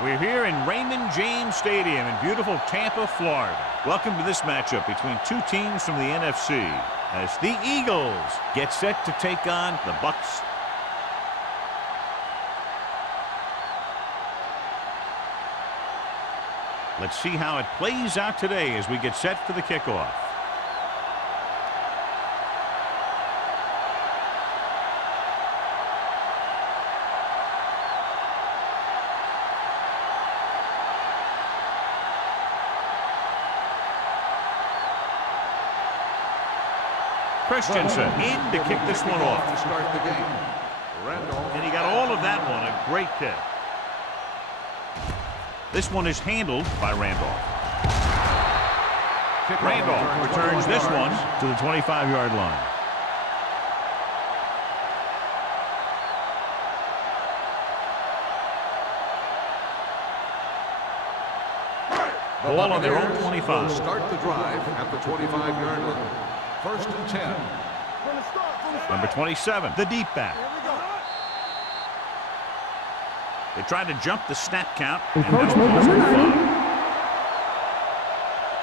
We're here in Raymond James Stadium in beautiful Tampa, Florida. Welcome to this matchup between two teams from the NFC as the Eagles get set to take on the Bucs. Let's see how it plays out today as we get set for the kickoff. Christensen in to kick this one off. To start the game. And he got all of that one. A great kick. This one is handled by Randolph. Randolph returns this one to the 25-yard line. Ball on their own 25. Start the drive at the 25-yard line. 1st and 10. Number 27, the deep back. They tried to jump the snap count. Encroachment, number 90.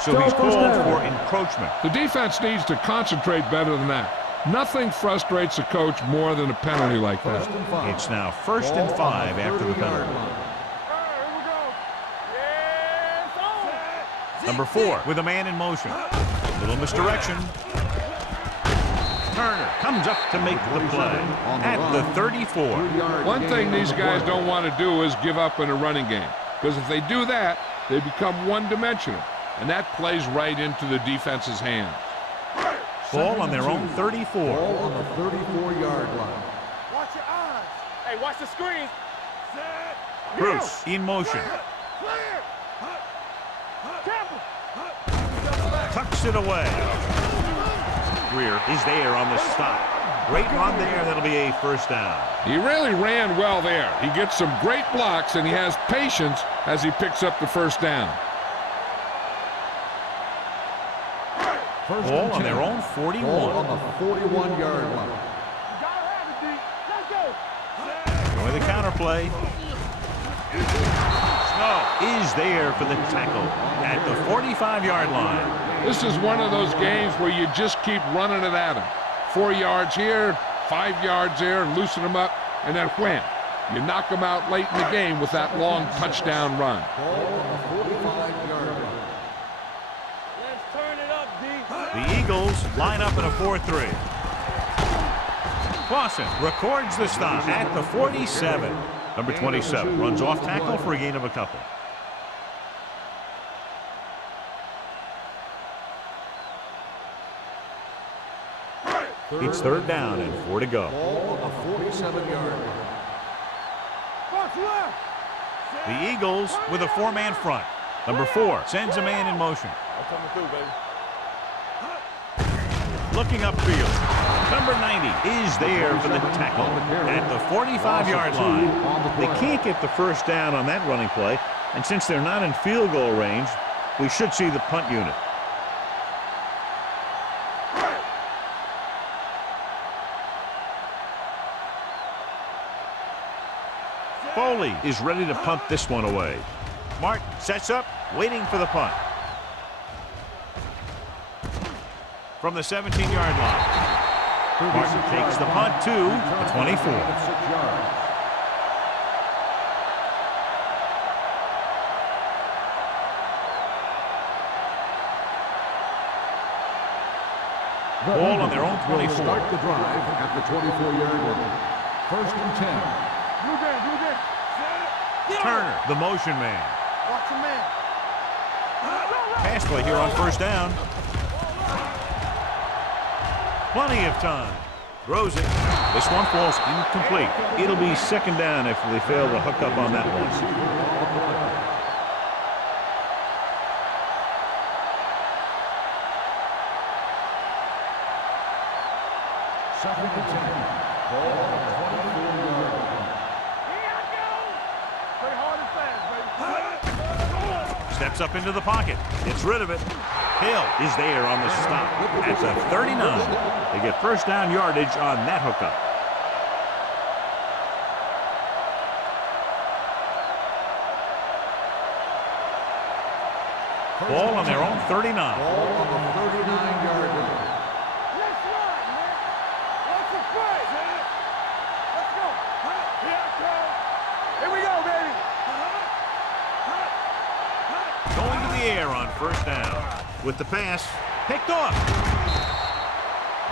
So he's called for encroachment. The defense needs to concentrate better than that. Nothing frustrates a coach more than a penalty like that. It's now 1st and 5 after the penalty. Number 4 with a man in motion. Little misdirection. Turner comes up to make the play at the 34. One thing these guys don't want to do is give up in a running game, because if they do that, they become one-dimensional, and that plays right into the defense's hands. Ball on their own 34. Ball on the 34-yard line. Watch your eyes. Hey, watch the screen. Bruce in motion. Tucks it away. Greer is there on the stop. Great run there. That'll be a first down. He really ran well there. He gets some great blocks, and he has patience as he picks up the first down. Ball on their own 41. Ball on the 41-yard line. Going the counter play. Snow is there for the tackle at the 45-yard line. This is one of those games where you just keep running it at him. 4 yards here, 5 yards there, and loosen them up, and then wham. You knock them out late in the game with that long touchdown run. Ball on the 45-yard line. Let's turn it up, D. The Eagles line up in a 4-3. Clausen records the stop at the 47. Number 27 runs off tackle for a gain of a couple. It's 3rd down and 4 to go. Ball on the 47-yard line. The Eagles with a 4-man front. Number 4 sends a man in motion. Looking upfield. Number 90 is there for the tackle at the 45-yard line. They can't get the first down on that running play, and since they're not in field goal range, we should see the punt unit. Foley is ready to punt this one away. Martin sets up, waiting for the punt. From the 17-yard line. Martin takes the punt to the 24. Ball on their own 24. Start the drive at the 24-yard line. 1st and 10. Turner, the motion man. Watch your man. Pass play here on 1st down. Plenty of time. Throws it. This one falls incomplete. It'll be 2nd down if they fail to hook up on that one. 2nd and 10. Ball on the 24-yard line. Steps up into the pocket. Gets rid of it. Hill is there on the stop at the 39. They get first down yardage on that hookup. Ball on their own 39. Ball on the 39-yard line. Let's run, man. What's the play? Let's go. Here I come. Here we go, baby. Going to the air on first down. With the pass, picked off.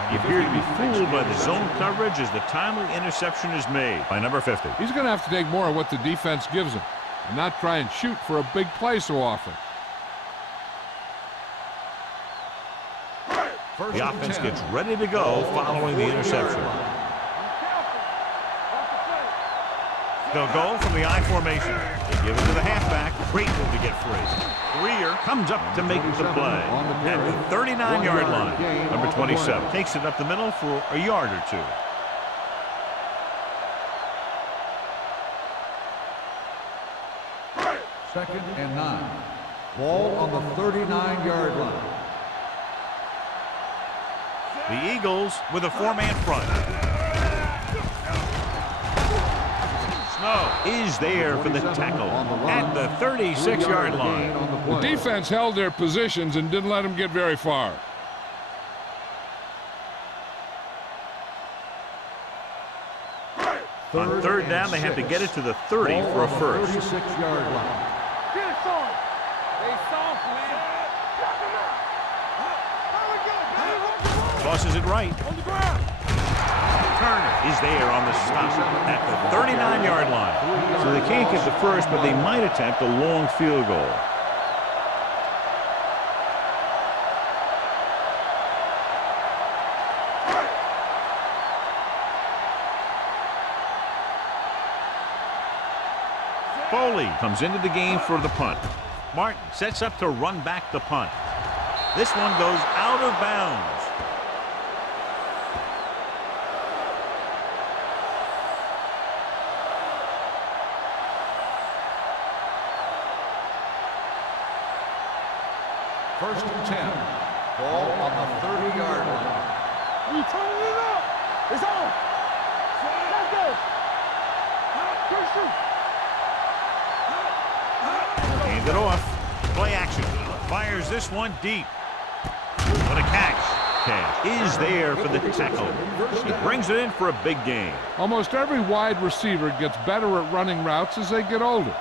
He appeared to be fooled by the zone coverage as the timely interception is made by number 50. He's going to have to take more of what the defense gives him and not try and shoot for a big play so often. The offense gets ready to go following the interception. They'll go from the I formation. They give it to the halfback. Great move to get free. Greer comes up to make the play at the 39-yard line. Number 27 takes it up the middle for a yard or two. Second and 9. Ball on the 39-yard line. The Eagles with a four-man front. Snow is there for the tackle at the 36-yard line. The defense held their positions and didn't let them get very far. On third down, they have to get it to the 30 for a first. 36-yard line. Get it soft. Stay soft, man. Tosses it right. On the ground. Turner is there on the stop at the 39-yard line. So they can't get the first, but they might attempt a long field goal. Foley comes into the game for the punt. Martin sets up to run back the punt. This one goes out of bounds. First and 10. Ball on the 30-yard line. We turning it up. It's on. Let's go. Shoot. Hand it off. Play action. Fires this one deep. What a catch. Cash is there for the tackle. He brings it in for a big gain. Almost every wide receiver gets better at running routes as they get older,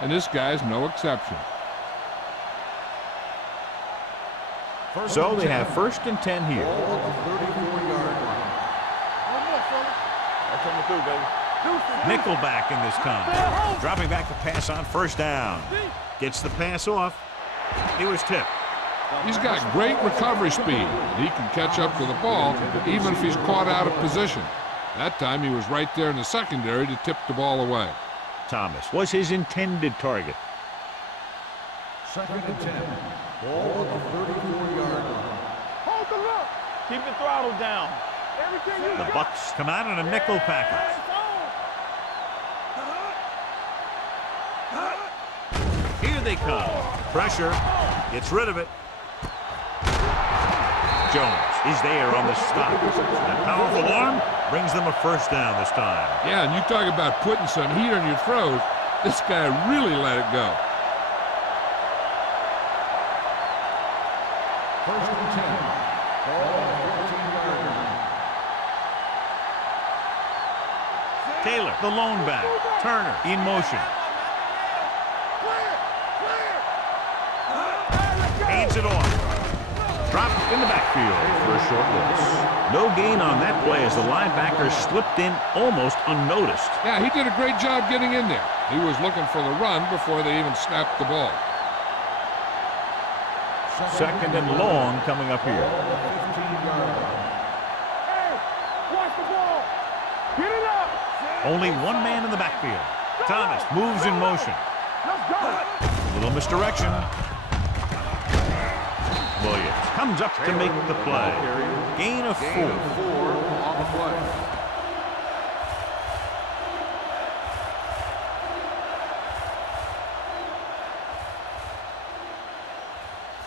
and this guy's no exception. So they have first and 10 here. Ball on the 34-yard line. That's coming through, baby. Nickelback in this time. Dropping back the pass on first down. Gets the pass off. He was tipped. He's got great recovery speed. He can catch up to the ball even if he's caught out of position. That time he was right there in the secondary to tip the ball away. Thomas was his intended target. Second and 10. Ball on the 34-yard line. Hold the look. Keep the throttle down. Everything you The got. Bucks come out in a nickel package. Here they come. Pressure. Gets rid of it. Jones is there on the stop. That powerful arm brings them a first down this time. Yeah, and you talk about putting some heat on your throws. This guy really let it go. First and 10. Ball on the 14-yard line. Taylor, the lone back. Turner in motion. Hands it off. Dropped in the backfield for a short loss. No gain on that play as the linebacker slipped in almost unnoticed. Yeah, he did a great job getting in there. He was looking for the run before they even snapped the ball. Second and long coming up here. Hey, watch the ball. Get it up. Only one man in the backfield. Thomas moves in motion. Let's go. Little misdirection. Williams comes up to make the play. Gain of 4. On the play.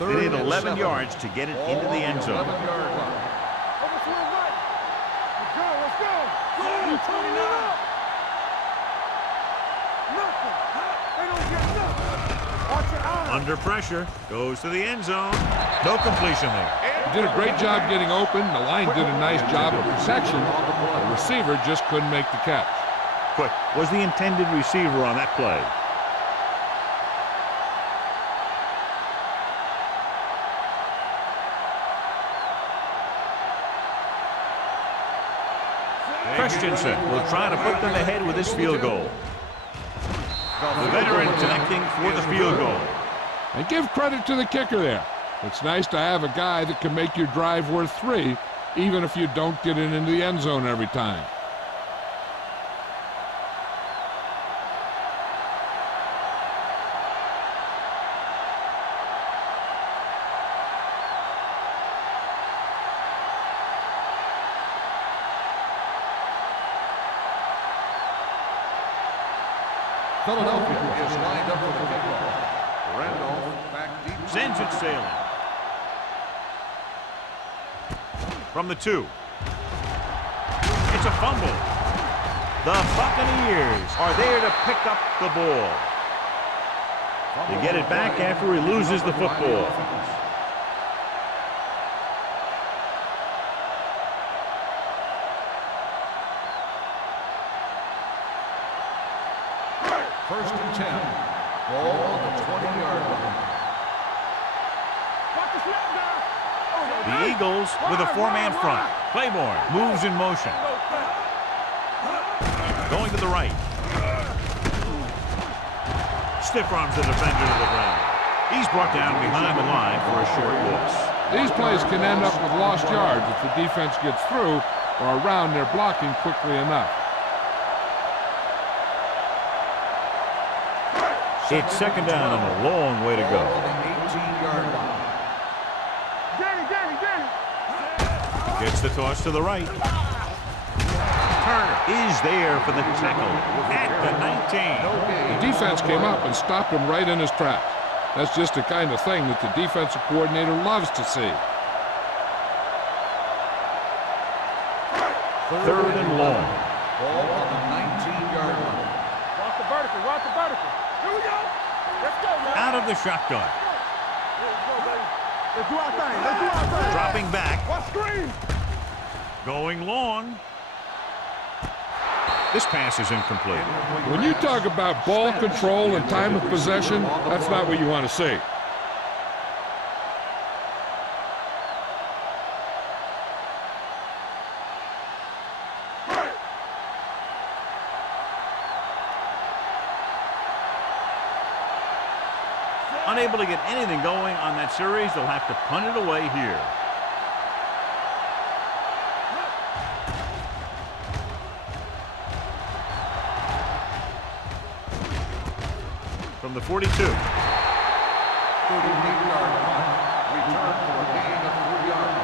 They need 11 yards to get it into the end zone. 11-yard line. Over to the right. Let's go. You turning it up. Nothing. They don't get nothing. Watch your eyes. Under pressure, goes to the end zone. No completion there. Did a great job getting open. The line did a nice job of protection. The receiver just couldn't make the catch. Quick was the intended receiver on that play. Christensen will try to put them ahead with his field goal. The veteran connecting for the field goal. And give credit to the kicker there. It's nice to have a guy that can make your drive worth 3, even if you don't get it into the end zone every time. Philadelphia is lined up for the kickoff. Randolph back deep. Sends it sailing. From the 2. It's a fumble. The Buccaneers are there to pick up the ball. They get it back after he loses the football. First and 10. Ball on the 20-yard line. Watch the snap down. The Eagles with a 4-man front. Claiborne moves in motion. Going to the right. Stiff arms the defender to the ground. He's brought down behind the line for a short loss. These plays can end up with lost yards if the defense gets through or around their blocking quickly enough. It's second down and a long way to go. On the 18-yard line. Danny. Gets the toss to the right. Turner is there for the tackle at the 19. The defense came up and stopped him right in his tracks. That's just the kind of thing that the defensive coordinator loves to see. Third and long. Ball on the 19-yard line. Watch the vertical. Watch the vertical. Here we go. Let's go, man. Out of the shotgun. Let's go, baby. Let's do our thing. Let's do our thing. Dropping back. Watch screen. Going long. This pass is incomplete. When you talk about ball control and time of possession, that's not what you want to see. Unable to get anything going on that series, they'll have to punt it away here. From the 42. 38-yard punt. Return for a gain of 3 yards.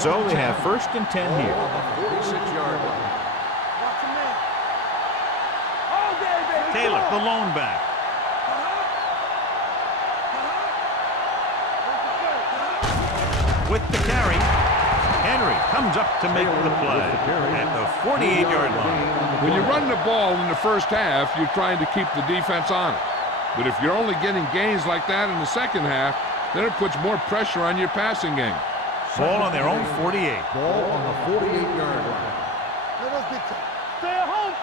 So they have first and 10 Ball here. on the 46-yard line. Watch him in. Oh, baby. Taylor, the lone back. With the carry, Henry comes up to make the play at the 48-yard line. When you run the ball in the first half, you're trying to keep the defense on it. But if you're only getting gains like that in the second half, then it puts more pressure on your passing game. Ball on their own 48. Ball on the 48-yard line. Let us get stay at home.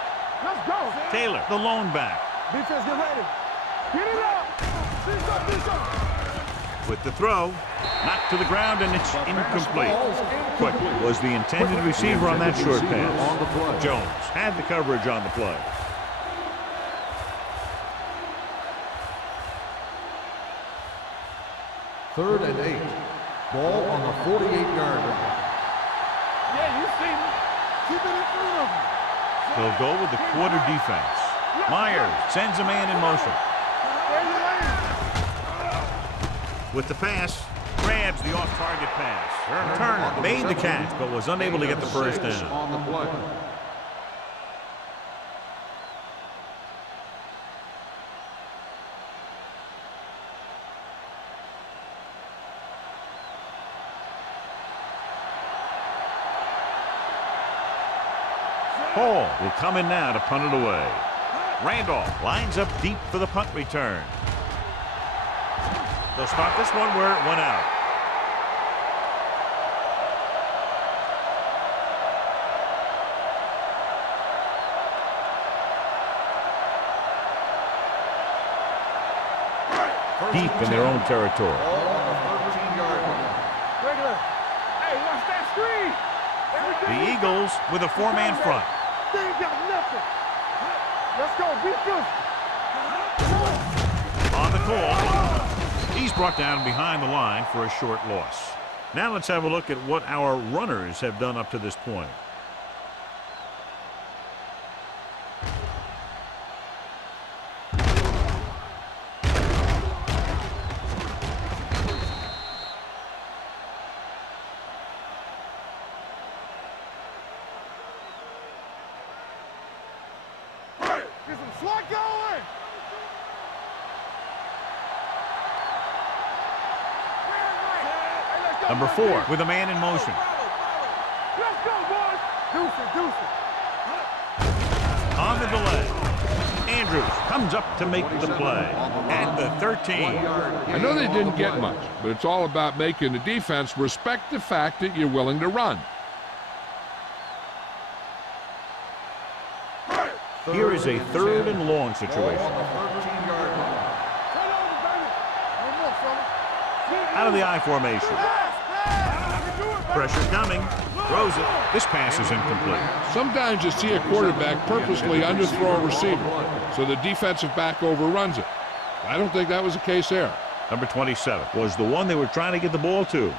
Let's go. Taylor, the lone back. Defense, get ready. Get it up. Defense. With the throw, knocked to the ground, and it's incomplete. Quick was the intended receiver on that short pass. Jones had the coverage on the play. Third and 8. Ball on the 48-yard line. Yeah, you see me. Keep it in front of him. They'll go with the quarter defense. Myers sends a man in motion. Stay in your lane. With the pass, grabs the off-target pass. Turner made the catch, but was unable to get the first down. On the play. Hall will come in now to punt it away. Randolph lines up deep for the punt return. They'll start this one where it went out. Deep in their own territory. Regular. Hey, watch that screen. The Eagles with a four-man front. They ain't got nothing. Let's go. Be good. On the call. He's brought down behind the line for a short loss. Now let's have a look at what our runners have done up to this point. Get some slot going. Number 4 with a man in motion. Let's go, boys. Deuce it. On the delay. Andrews comes up to make the play at the 13. I know they didn't get much, but it's all about making the defense respect the fact that you're willing to run. Here is a 3rd and long situation. Out of the I formation. Pressure coming. Throws it. This pass is incomplete. Sometimes you see a quarterback purposely underthrow a receiver, so the defensive back overruns it. I don't think that was the case there. Number 27 was the one they were trying to get the ball to.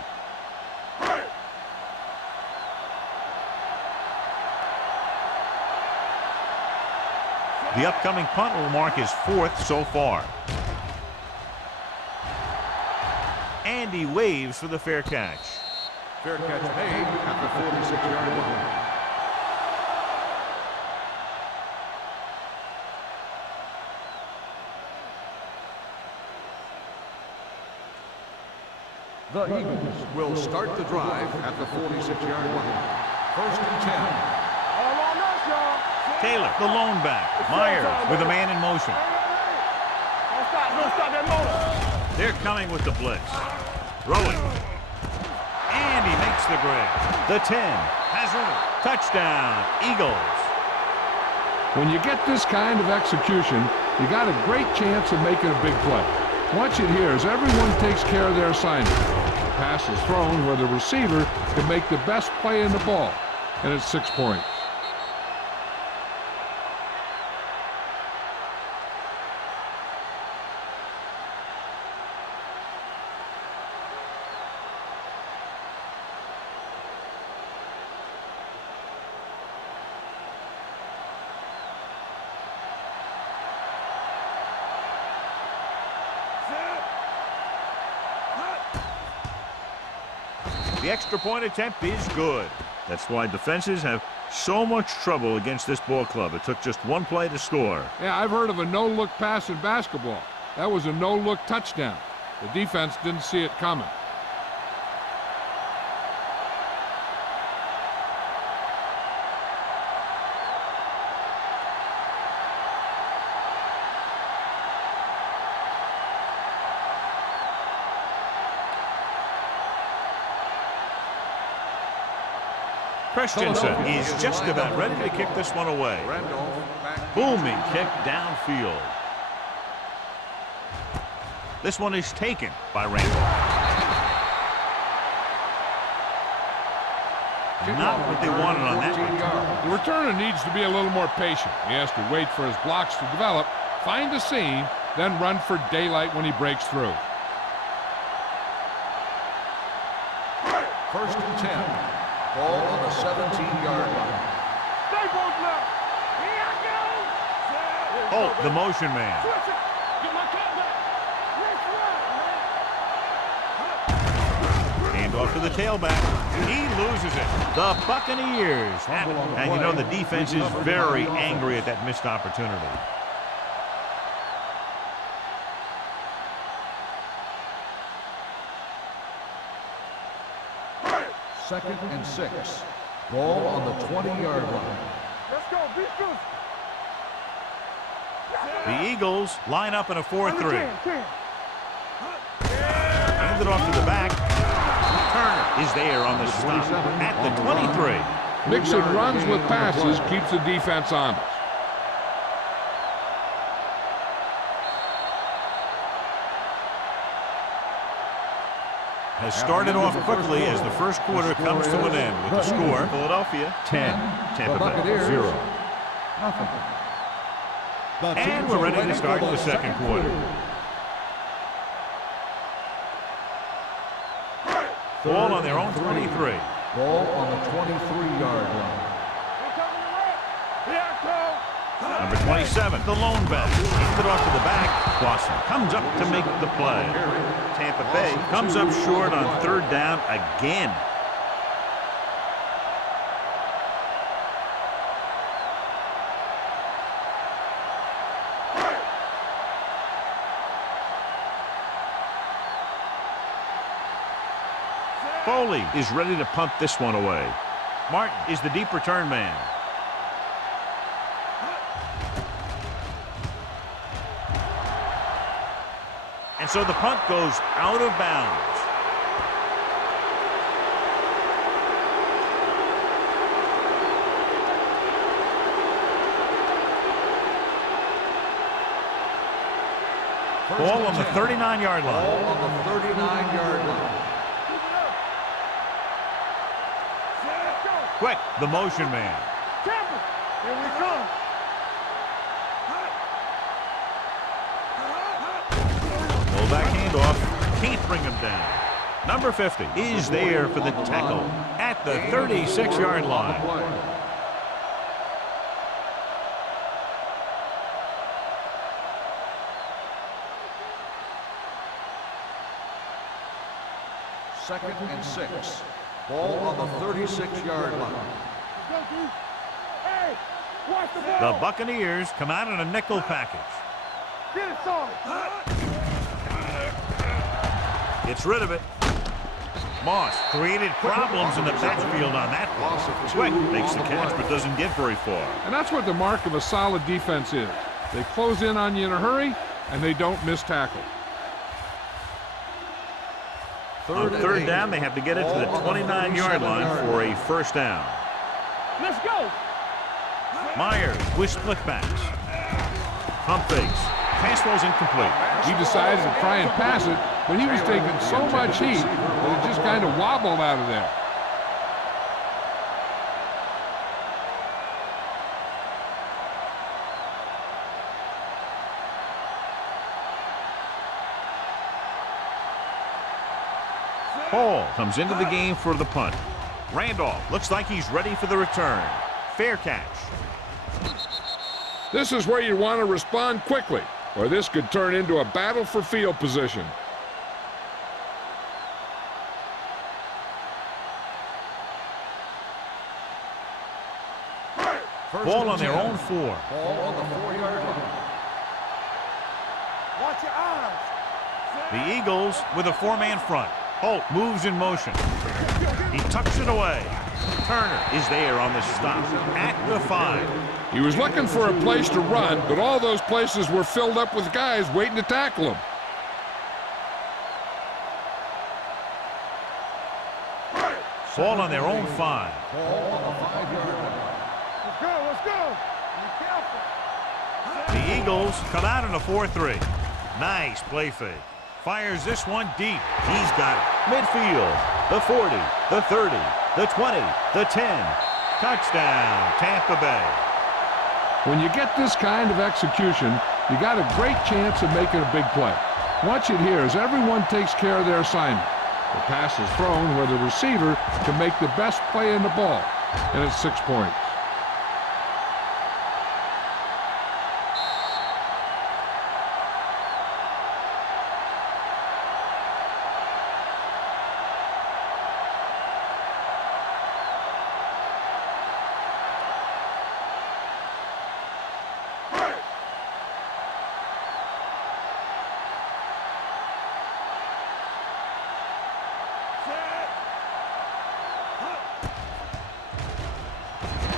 The upcoming punt will mark his 4th so far. And he waves for the fair catch. Fair catch made at the 46-yard line. The Eagles will start the drive at the 46-yard line. 1st and 10. All on us, y'all. Taylor, the lone back. Myers with a man in motion. Don't stop that motor. They're coming with the blitz. Throwing. And he makes the grab. The 10 has room. Touchdown, Eagles. When you get this kind of execution, you got a great chance of making a big play. Watch it here as everyone takes care of their assignment. The pass is thrown where the receiver can make the best play in the ball, and it's 6 points. The extra point attempt is good. That's why defenses have so much trouble against this ball club. It took just one play to score. Yeah, I've heard of a no-look pass in basketball. That was a no-look touchdown. The defense didn't see it coming. Christensen is just about ready to kick this one away. Booming kick downfield. This one is taken by Randolph. Not what they wanted on that return. The returner needs to be a little more patient. He has to wait for his blocks to develop, find a seam, then run for daylight when he breaks through. 1st and 10. Ball on the 17-yard line. Stay both left. Here I go. Oh, the motion man. Switch it. Get my cat back. Hand off to the tailback. He loses it. The Buccaneers. And you know the defense is very angry at that missed opportunity. 2nd and 6. Ball on the 20-yard line. Let's go. Be true. The Eagles line up in a 4-3. 10. Hand it off to the back. Turner is there on the stop at the 23. Mixing runs with passes keeps the defense honest. Has started off quickly as the first quarter comes to an end with the score Philadelphia 10, Tampa Bay 0. And we're ready to start the second quarter. Ball on their own 23. Ball on the 23-yard line. Number 27, the lone back. Hands it off to the back. Clausen comes up to make the play. Tampa Bay comes up short on third down again. Foley is ready to punt this one away. Martin is the deep return man. And so the punt goes out of bounds. Ball on the 39-yard line. Ball on the 39-yard line. Quick, the motion man. Tampa, here we come. Pull back handoff. Can't bring him down. Number 50 is there for the tackle at the 36-yard line. Second and 6. Ball on the 36-yard line. Hey, watch the ball. The Buccaneers come out in a nickel package. Get it started. Gets rid of it. Moss created problems in the backfield on that one. Quick makes the catch but doesn't get very far. And that's what the mark of a solid defense is. They close in on you in a hurry, and they don't miss tackle. On third down, they have to get it to the 29-yard line for a first down. Let's go. Myers with split backs. Pump fakes. Pass ball's incomplete. He decided to try and pass it, but he was taking so much heat that it just kind of wobbled out of there. Hall comes into the game for the punt. Randolph looks like he's ready for the return. Fair catch. This is where you want to respond quickly, or this could turn into a battle for field position. Ball on their own 4. Ball on the 4-yard line. Watch your eyes. The Eagles with a 4-man front. Holt moves in motion. He tucks it away. Turner is there on the stop at the 5. He was looking for a place to run, but all those places were filled up with guys waiting to tackle him. Ball on their own 5. Ball on the 5-yard line. Let's go. Be careful. The Eagles come out in a 4-3. Nice play fake. Fires this one deep. He's got it. Midfield. The 40. The 30. The 20. The 10. Touchdown, Tampa Bay. When you get this kind of execution, you got a great chance of making a big play. Watch it here as everyone takes care of their assignment. The pass is thrown where the receiver can make the best play in the ball, and it's 6 points.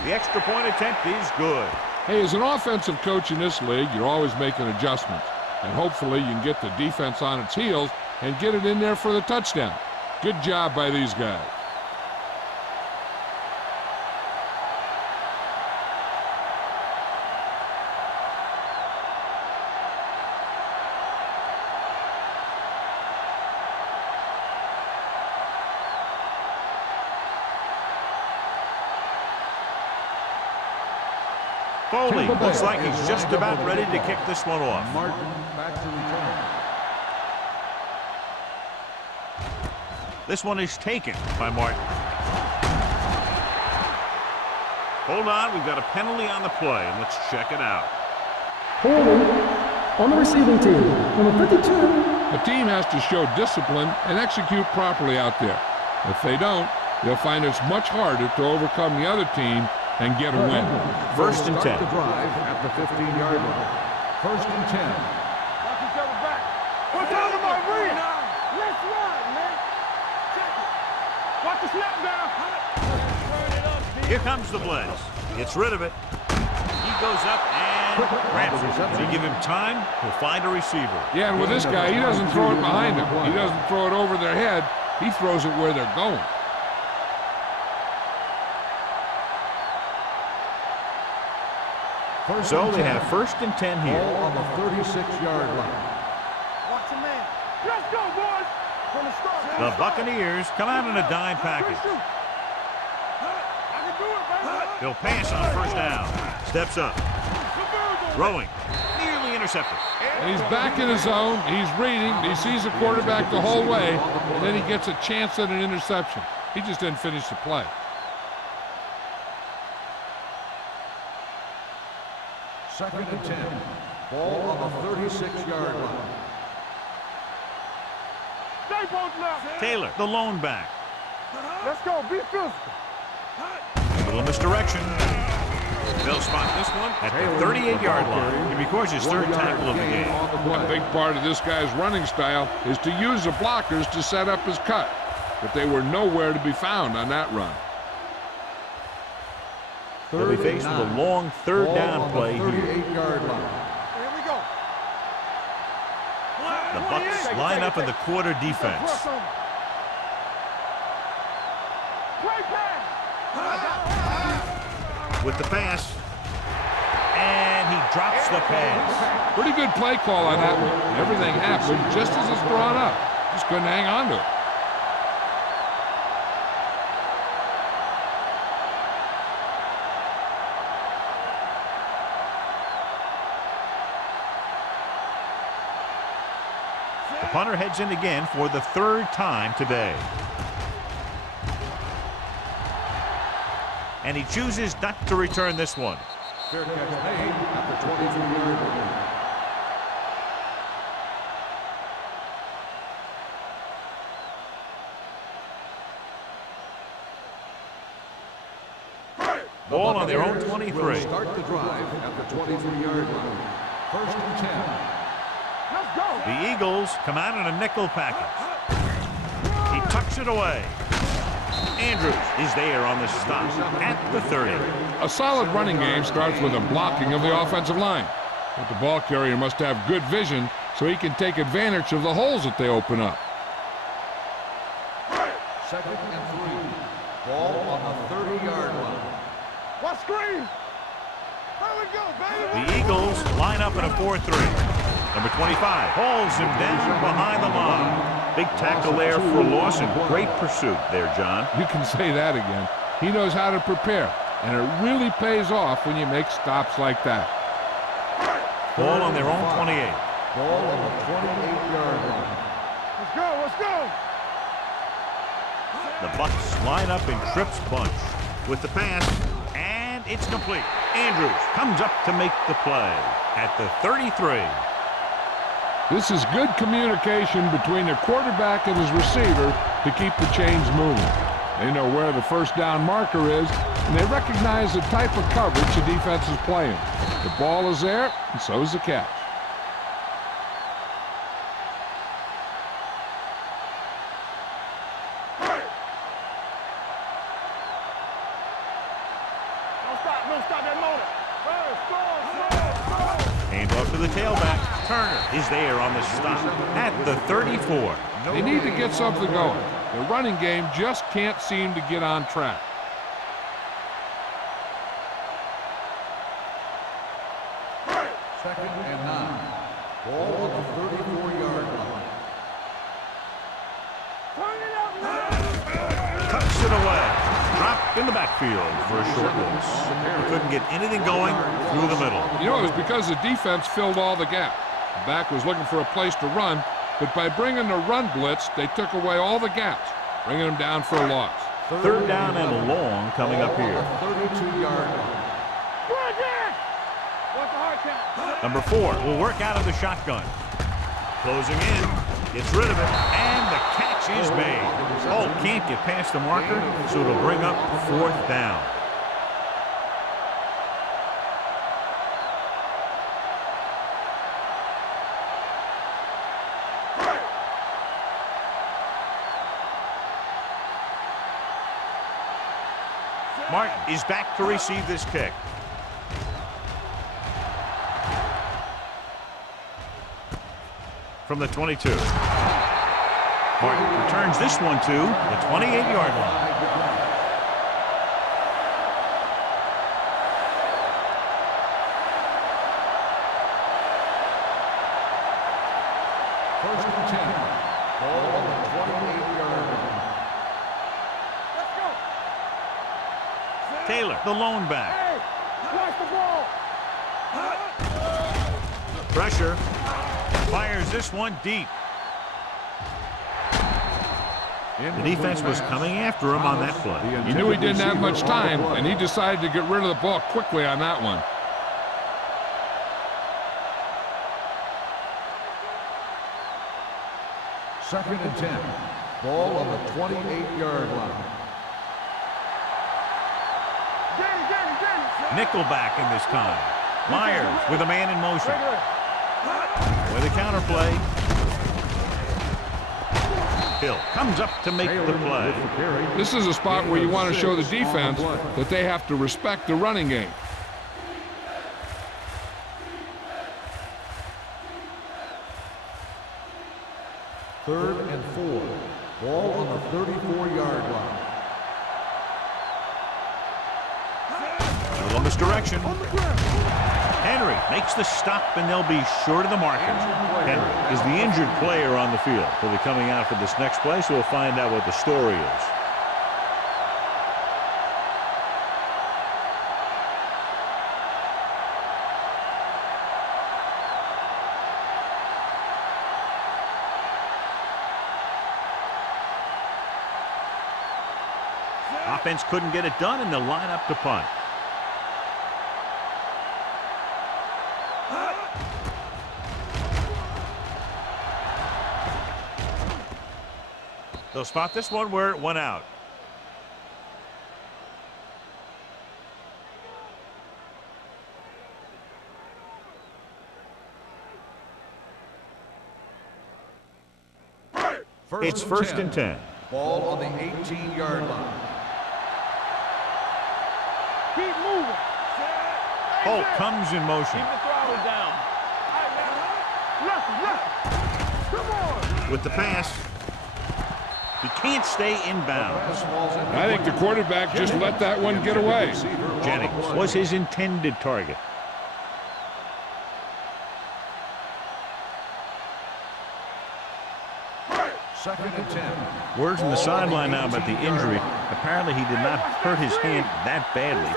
The extra point attempt is good. Hey, as an offensive coach in this league, you're always making adjustments. And hopefully you can get the defense on its heels and get it in there for the touchdown. Good job by these guys. Foley looks like he's just about ready to kick this one off. Martin back to return. This one is taken by Martin. Hold on, we've got a penalty on the play, and let's check it out. Holding on the receiving team, number 52. A team has to show discipline and execute properly out there. If they don't, they'll find it's much harder to overcome the other team and get a win. First and 10. Start the drive at the 15-yard line. First and 10. Watch each other back. What's out of my read? Let's run, man. Check it. Watch the snap down. Here comes the blitz. Gets rid of it. He goes up and grabs it. If you give him time, he'll find a receiver. Yeah, and with this guy, he doesn't throw it behind him. He doesn't throw it over their head. He throws it where they're going. So they have first and 10 here. Ball on the 36-yard line. Watch a man. Let's go, boys. From the start. The Buccaneers come out in a dime package. I can do it, baby. He'll pass on first down. Steps up. Throwing. Nearly intercepted. And he's back in his zone. He's reading. He sees the quarterback the whole way. And then he gets a chance at an interception. He just didn't finish the play. Second and 10. Ball on the 36-yard line. Stay both left. Taylor, the lone back. Let's go. Be physical. A little misdirection. They'll spot this one at the 38-yard line. And because his third tackle of the game. A big part of this guy's running style is to use the blockers to set up his cut. But they were nowhere to be found on that run. They'll be faced with a long third down play here. 38-yard line. Here we go. The Bucs line up in the quarter defense. Play pass. With the pass. And he drops the pass. Pretty good play call on that one. Everything happened just as it's drawn up. Just couldn't hang on to it. The punter heads in again for the third time today. And he chooses not to return this one. Fair catch made at the 23-yard line. Ball on their own Will 23. start the drive at the 23-yard line. First and 10. Let's go. The Eagles come out in a nickel package. He tucks it away. Andrews is there on the stop at the 30. A solid running game starts with a blocking of the offensive line. But the ball carrier must have good vision so he can take advantage of the holes that they open up. Second and 3. Ball on the 30-yard line. What screen? There we go, baby. The Eagles line up in a 4-3. Number 25 hauls him down behind the line. Big tackle there for loss and great pursuit there, John. You can say that again. He knows how to prepare, and it really pays off when you make stops like that. Ball on their own 28. Ball on the 28-yard line. Let's go, let's go. The Bucs line up in trips bunch with the pass, and it's complete. Andrews comes up to make the play at the 33. This is good communication between the quarterback and his receiver to keep the chains moving. They know where the first down marker is, and they recognize the type of coverage the defense is playing. The ball is there, and so is the catch. Don't don't stop that motor. Hand off to the tailback. Turner is there on the stop at the 34. They need to get something going. The running game just can't seem to get on track. Second and 9. Ball on the 34-yard line. Cuts it away. Dropped in the backfield for a short loss. He couldn't get anything going through the middle. You know, it was because the defense filled all the gaps. The back was looking for a place to run, but by bringing the run blitz, they took away all the gaps, bringing them down for a loss. Third down and long coming up here. 32-yard line. Number 4 will work out of the shotgun. Closing in, gets rid of it, and the catch is made. Holt can't get past the marker, so it'll bring up 4th down. Martin is back to receive this kick. From the 22. Martin returns this one to the 28-yard line. First and 10. Ball on the 28-yard line. Taylor, the lone back. Watch the ball. Pressure. Fires this one deep. The defense was coming after him on that play. He knew he didn't have much time, and he decided to get rid of the ball quickly on that one. Second and 10. Ball on the 28-yard line. Nickelback in this time. Myers with a man in motion. With a counterplay. Hill comes up to make the play. This is a spot where you want to show the defense that they have to respect the running game. Third and 4. Ball on the 34-yard line. A little misdirection. Henry makes the stop, and they'll be short of the marker. Henry is the injured player on the field. He'll be coming out for this next play, so we'll find out what the story is. Offense couldn't get it done, and they'll line up to punt. They'll spot this one where it went out. It's first and 10. Ball on the 18-yard line. Keep moving. Holt comes in motion. Keep the throttle down. Left. Come on. With the pass. He can't stay inbounds. I think the quarterback just let that one get away. Jennings was his intended target. Second and 10. Word from the sideline now about the injury. Apparently he did not hurt his hand that badly.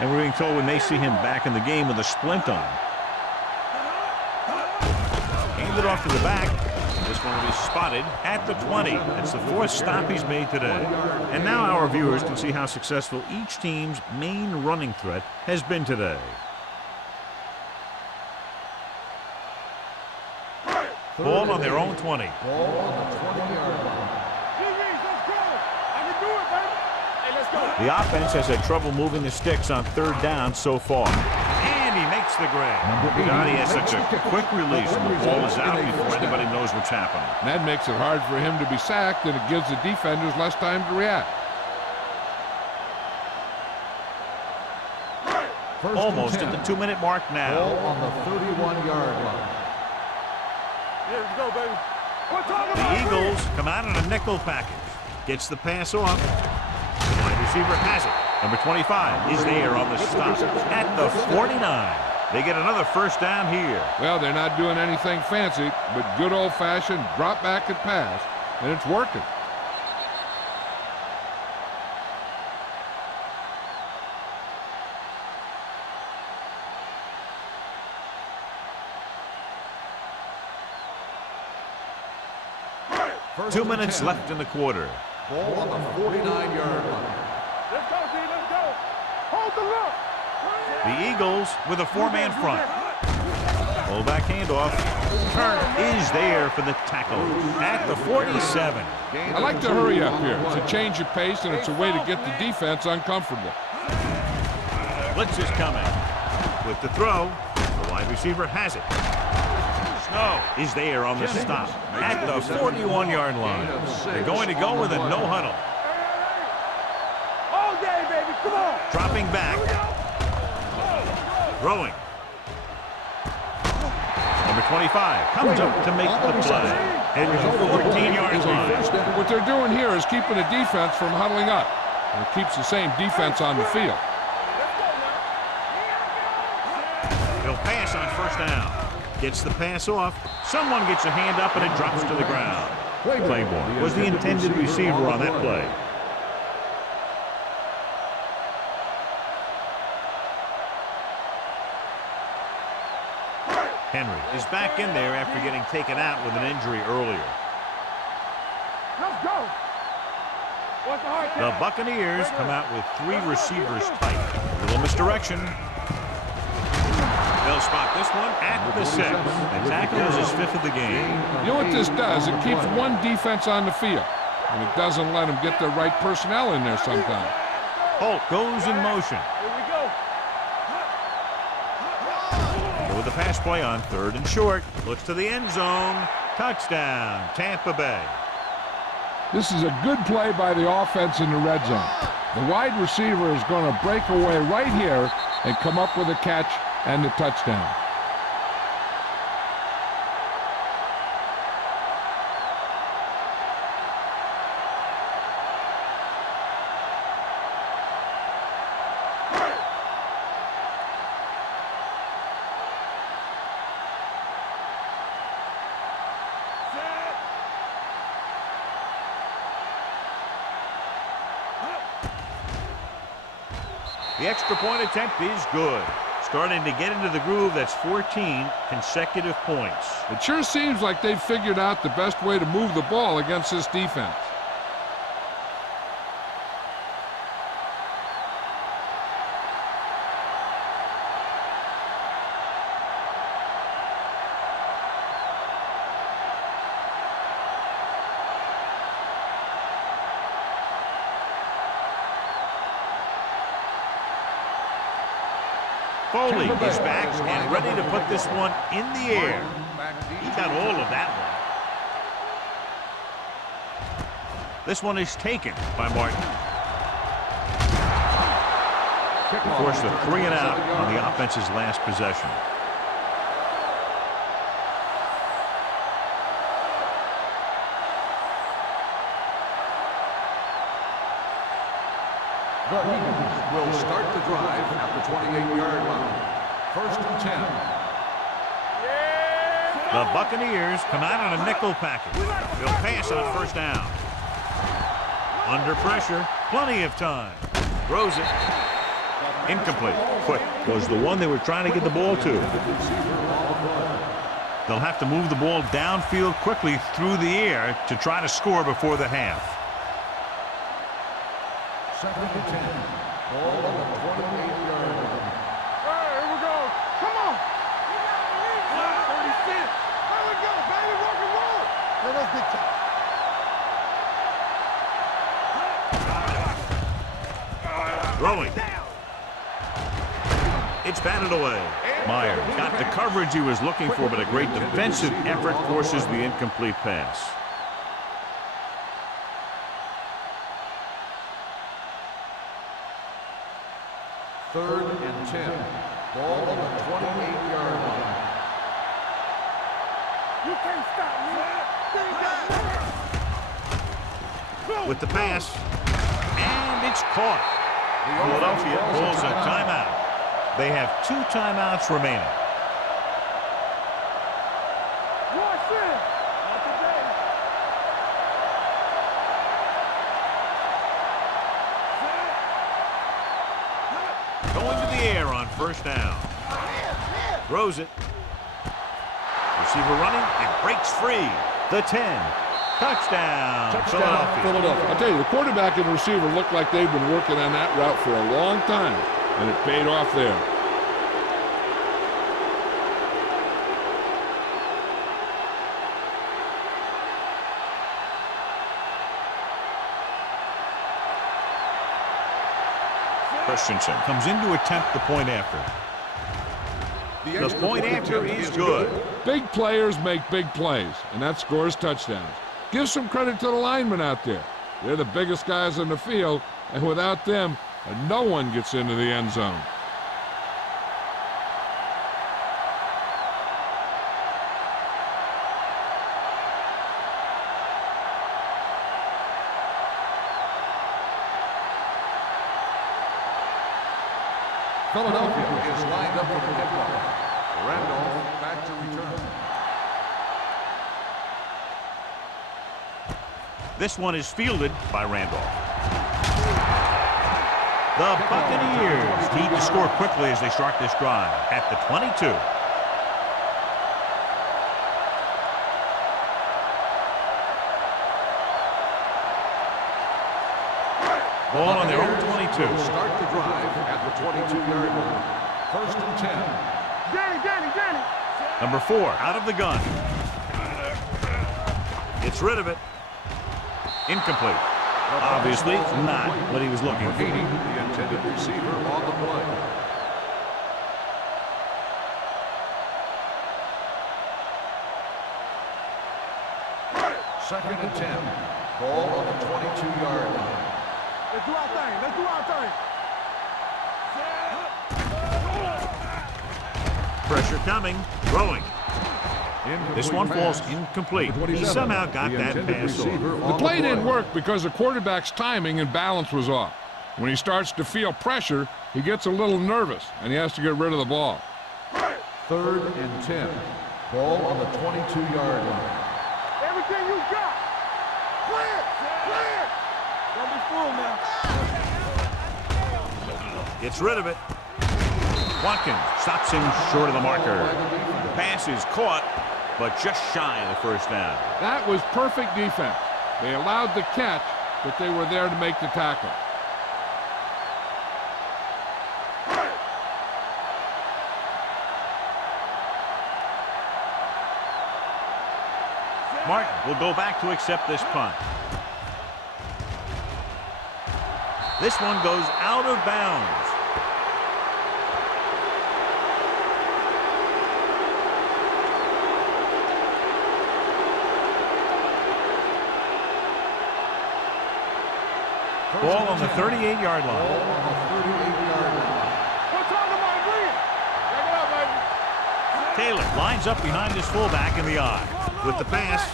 And we're being told when they see him back in the game with a splint on. Handed off to the back. This one will be spotted at the 20. That's the 4th stop he's made today. And now our viewers can see how successful each team's main running threat has been today. Ball on their own 20. Ball on the 20-yard line. The offense has had trouble moving the sticks on 3rd down so far. And he makes the grab. Johnny has such a quick release, and the ball is out before anybody knows what's happening. That makes it hard for him to be sacked, and it gives the defenders less time to react. Almost at the 2-minute mark now. Ball on the 31-yard line. Here we go, baby. We're talking The about Eagles come out in a nickel package. Gets the pass off. The wide receiver has it. Number 25 is there on the stop at the 49. They get another first down here. Well, they're not doing anything fancy, but good old-fashioned drop back and pass, and it's working. First 2 and minutes 10. left in the quarter. Ball on the 49-yard line. Let's go, D. Let's go. Hold the look. The Eagles with a 4-man front. Fullback handoff. Turner is there for the tackle at the 47. I like to hurry up here. It's a change of pace, and it's a way to get the defense uncomfortable. Blitz is coming. With the throw, the wide receiver has it. Snow is there on the stop at the 41-yard line. They're going to go with a no huddle. All day, baby. Come on. Dropping back. Throwing. Number 25 comes up to make the play at the 14-yard line. What they're doing here is keeping the defense from huddling up. And it keeps the same defense on the field. He'll pass on first down. Gets the pass off. Someone gets a hand up and it drops to the ground. Claiborne was the intended receiver on that play. Henry is back in there after getting taken out with an injury earlier. Let's go. What's the hard The Buccaneers come out with 3 receivers tight. A little misdirection. They'll spot this one at the 6. The tackle is his 5th of the game. You know what this does? It keeps one defense on the field, and it doesn't let them get the right personnel in there sometimes. Holt goes in motion. Here we go. With the pass play on 3rd and short. Looks to the end zone. Touchdown, Tampa Bay. This is a good play by the offense in the red zone. The wide receiver is going to break away right here and come up with a catch and the touchdown. The extra point attempt is good. Starting to get into the groove. That's 14 consecutive points. It sure seems like they've figured out the best way to move the ball against this defense. Foley is back and ready to put this one in the air. He got all of that one. This one is taken by Martin. Forced a 3 and out on the offense's last possession. The Eagles will start the drive at the 28-yard line. First and 10. The Buccaneers come out on a nickel package. They'll pass on first down. Under pressure, plenty of time. Throws it. Incomplete. Quick was the one they were trying to get the ball to. They'll have to move the ball downfield quickly through the air to try to score before the half. Second and 10. Ball on the 28-yard line. All right, here we go. Come on. 36. There we go, baby. Rock and roll. Hey, that's big time. Throwing. It's batted away. Meyer got the coverage he was looking for, but a great defensive effort forces the incomplete pass. 3rd and 10. Ball on the 28-yard line. You can't stop me. With the pass, and it's caught. Philadelphia pulls a timeout. They have 2 timeouts remaining. Watch it. Not today. Going to the air on 1st down. Throws it. Receiver running and breaks free. The 10. Touchdown, Philadelphia. I'll tell you, the quarterback and the receiver look like they've been working on that route for a long time, and it paid off there. Christensen comes in to attempt the point after. The point after is good. Big players make big plays, and that scores touchdowns. Give some credit to the linemen out there. They're the biggest guys on the field, and without them, no one gets into the end zone. Philadelphia is lined up for the kickoff. Randolph back to return. This one is fielded by Randolph. The Buccaneers need to score quickly as they start this drive at the 22. Ball on their own 22. Start the drive at the 22-yard line. 1st and 10. Danny. Number 4 out of the gun. Gets rid of it. Incomplete. Obviously not what he was looking for. 80, the intended receiver on the play. Second and 10. Ball on the 22-yard line. Let's do our thing. Pressure coming. Throwing. This one falls incomplete. He somehow got that pass off. The play didn't work because the quarterback's timing and balance was off. When he starts to feel pressure, he gets a little nervous, and he has to get rid of the ball. 3rd and 10. Ball on the 22-yard line. Everything you got. Clear. Don't be fooled now. Gets rid of it. Watkins stops him short of the marker. The pass is caught, but just shy of the 1st down. That was perfect defense. They allowed the catch, but they were there to make the tackle. Martin will go back to accept this punt. This one goes out of bounds. Ball on the 38-yard line. Ball on the 38-yard line. What time am I agreeing? Check it out, baby. Taylor lines up behind his fullback in the eye. With the pass.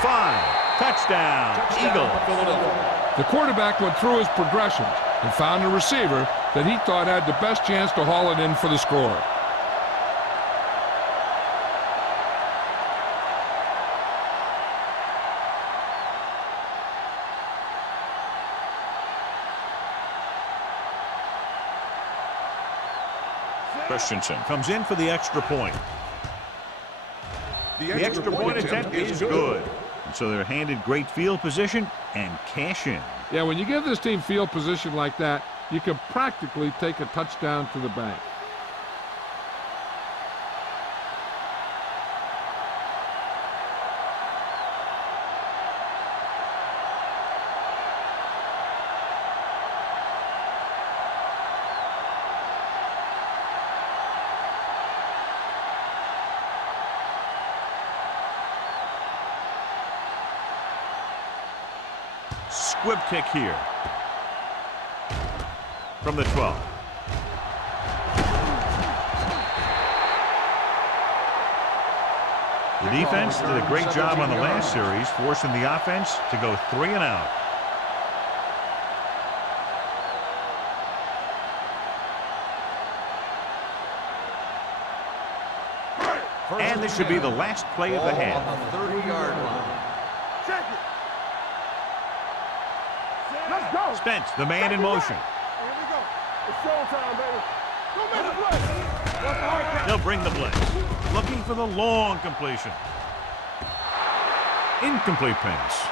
5. Touchdown. Eagles. The quarterback went through his progressions and found a receiver that he thought had the best chance to haul it in for the score. Christensen comes in for the extra point. The extra point attempt is good. And so they're handed great field position and cash in. Yeah, when you give this team field position like that, you can practically take a touchdown to the bank. Squib kick here. from the 12. The defense did a great job on the last series, forcing the offense to go 3 and out. And this should be the last play of the half. On the 30-yard line. Check it. Let's go. Spence, the man in motion. Here we go. It's showtime, baby. Go make the play. They'll bring the blitz. Looking for the long completion. Incomplete pass.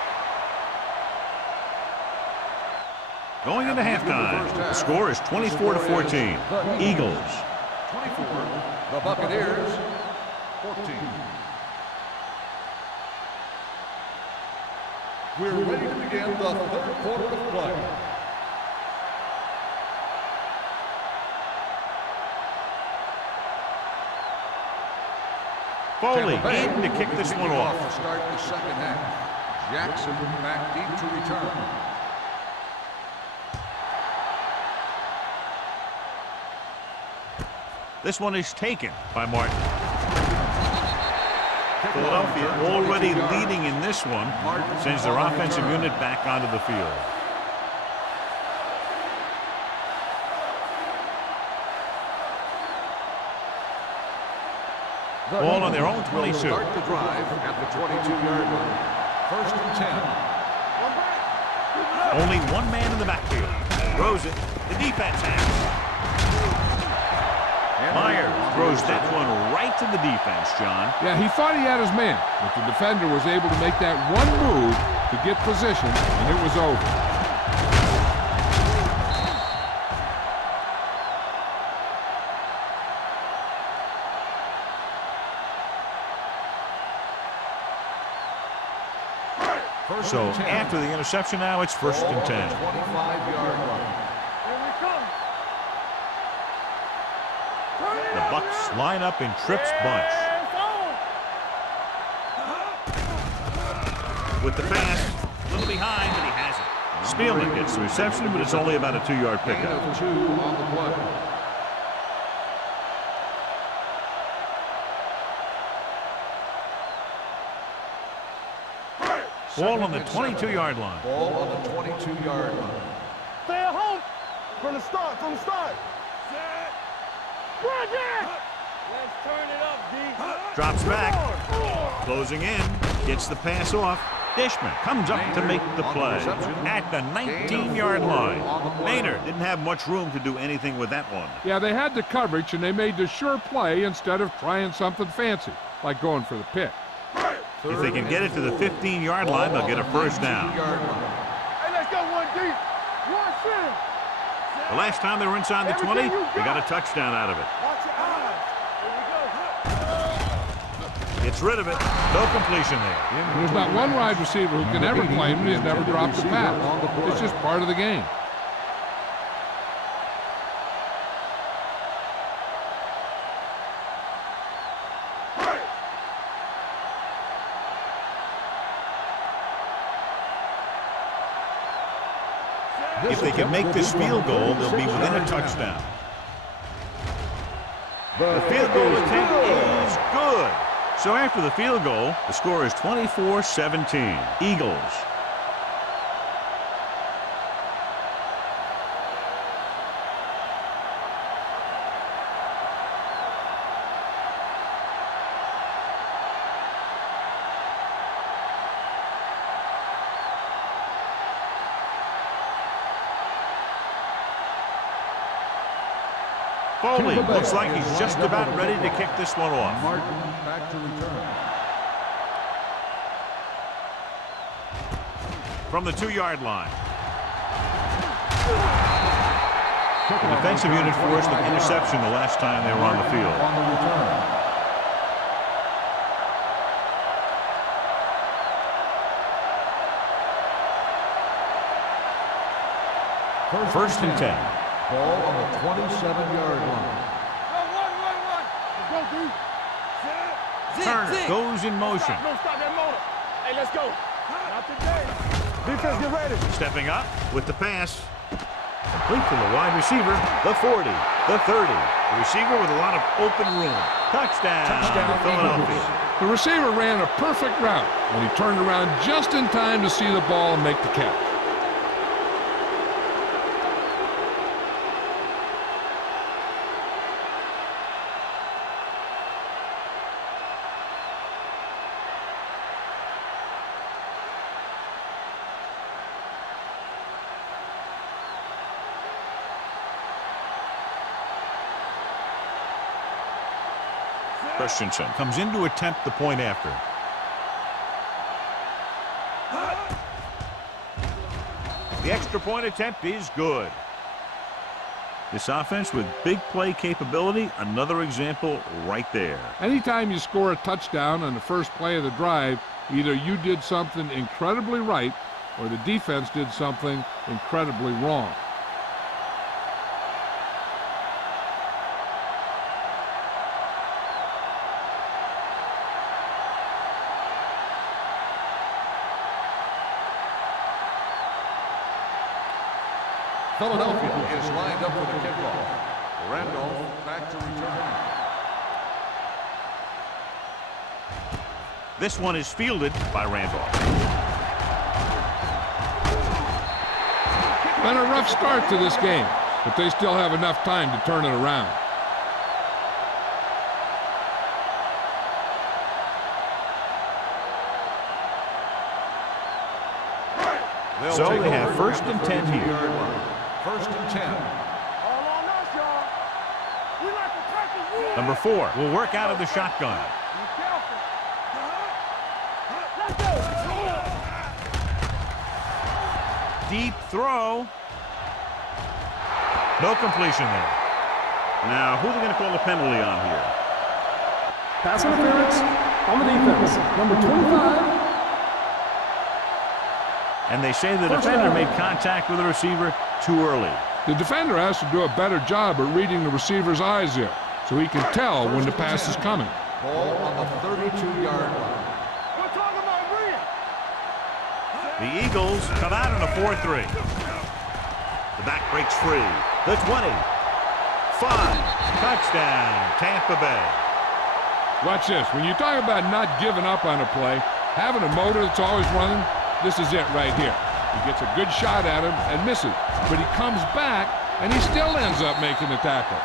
Going into halftime. The score is 24-14. Eagles. 24. The Buccaneers. 14. We're ready to begin the third quarter of play. Foley Tampa Bay needing to kick this one off. To start the second half. Jackson back deep to return. This one is taken by Martin. Philadelphia already leading in this one, sends their offensive unit back onto the field. Ball on their own 22. Start the drive at the 22-yard line. First and 10. Only one man in the backfield. Throws it. The defense has. Myers throws that one right to the defense, John. Yeah, he thought he had his man, but the defender was able to make that one move to get position, and it was over. So after the interception now, it's first and 10. 25-yard line. Here we come. The Bucs line up in Tripp's bunch. With the pass, a little behind, but he has it. Spielman gets the reception, but it's only about a 2-yard Gain pickup. of 2 on the play. Ball on the 22-yard line. Ball on the 22-yard line. Stay at home. From the start. Set. Bring it. Let's turn it up, D. Drops back. Closing in. Gets the pass off. Dishman comes up to make the play at the 19-yard line. Maynard didn't have much room to do anything with that one. Yeah, they had the coverage, and they made the sure play instead of trying something fancy, like going for the pick. If they can get it to the 15-yard line, they'll get a first down. Hey, let's go one deep. One center. The last time they were inside the 20, they got a touchdown out of it. Watch your eyes. Here we go. Gets rid of it. No completion there. There's not one wide receiver who can ever claim that he's never dropped a pass. It's just part of the game. If they can make this field goal, they'll be within a touchdown. The field goal attempt is good. So after the field goal, the score is 24-17. Eagles. Foley looks like he's just about ready to kick this one off. Martin back to return. From the 2-yard line. The defensive unit forced an interception the last time they were on the field. On the return. First and 10. Ball on the 27-yard line. Go, one. Let's go, D. Set. Turner goes in motion. Don't stop that motor. Hey, let's go. Not today. Defense, get ready. Stepping up with the pass. Complete to the wide receiver, the 40, the 30. The receiver with a lot of open room. Touchdown, Philadelphia. The receiver ran a perfect route, and he turned around just in time to see the ball and make the catch. Christensen comes in to attempt the point after. The extra point attempt is good. This offense with big play capability, another example right there. Anytime you score a touchdown on the first play of the drive, either you did something incredibly right or the defense did something incredibly wrong. Philadelphia is lined up for the kickoff. Randolph back to return. This one is fielded by Randolph. Been a rough start to this game, but they still have enough time to turn it around. So they have first and 10 here. First and 10. All on us, y'all. We like to practice rules. Number 4 will work out of the shotgun. Be careful. Let's go. Deep throw. No completion there. Now, who are they going to call the penalty on here? Pass interference on the defense. Number 25. And they say the defender made contact with the receiver too early. The defender has to do a better job at reading the receiver's eyes here, so he can tell when the pass is coming. Ball on the 32-yard line. We're talking about real. The Eagles come out in a 4-3. The back breaks free. The 20. 5. Touchdown, Tampa Bay. Watch this. When you talk about not giving up on a play, having a motor that's always running, this is it right here. He gets a good shot at him and misses, but he comes back and he still ends up making the tackle.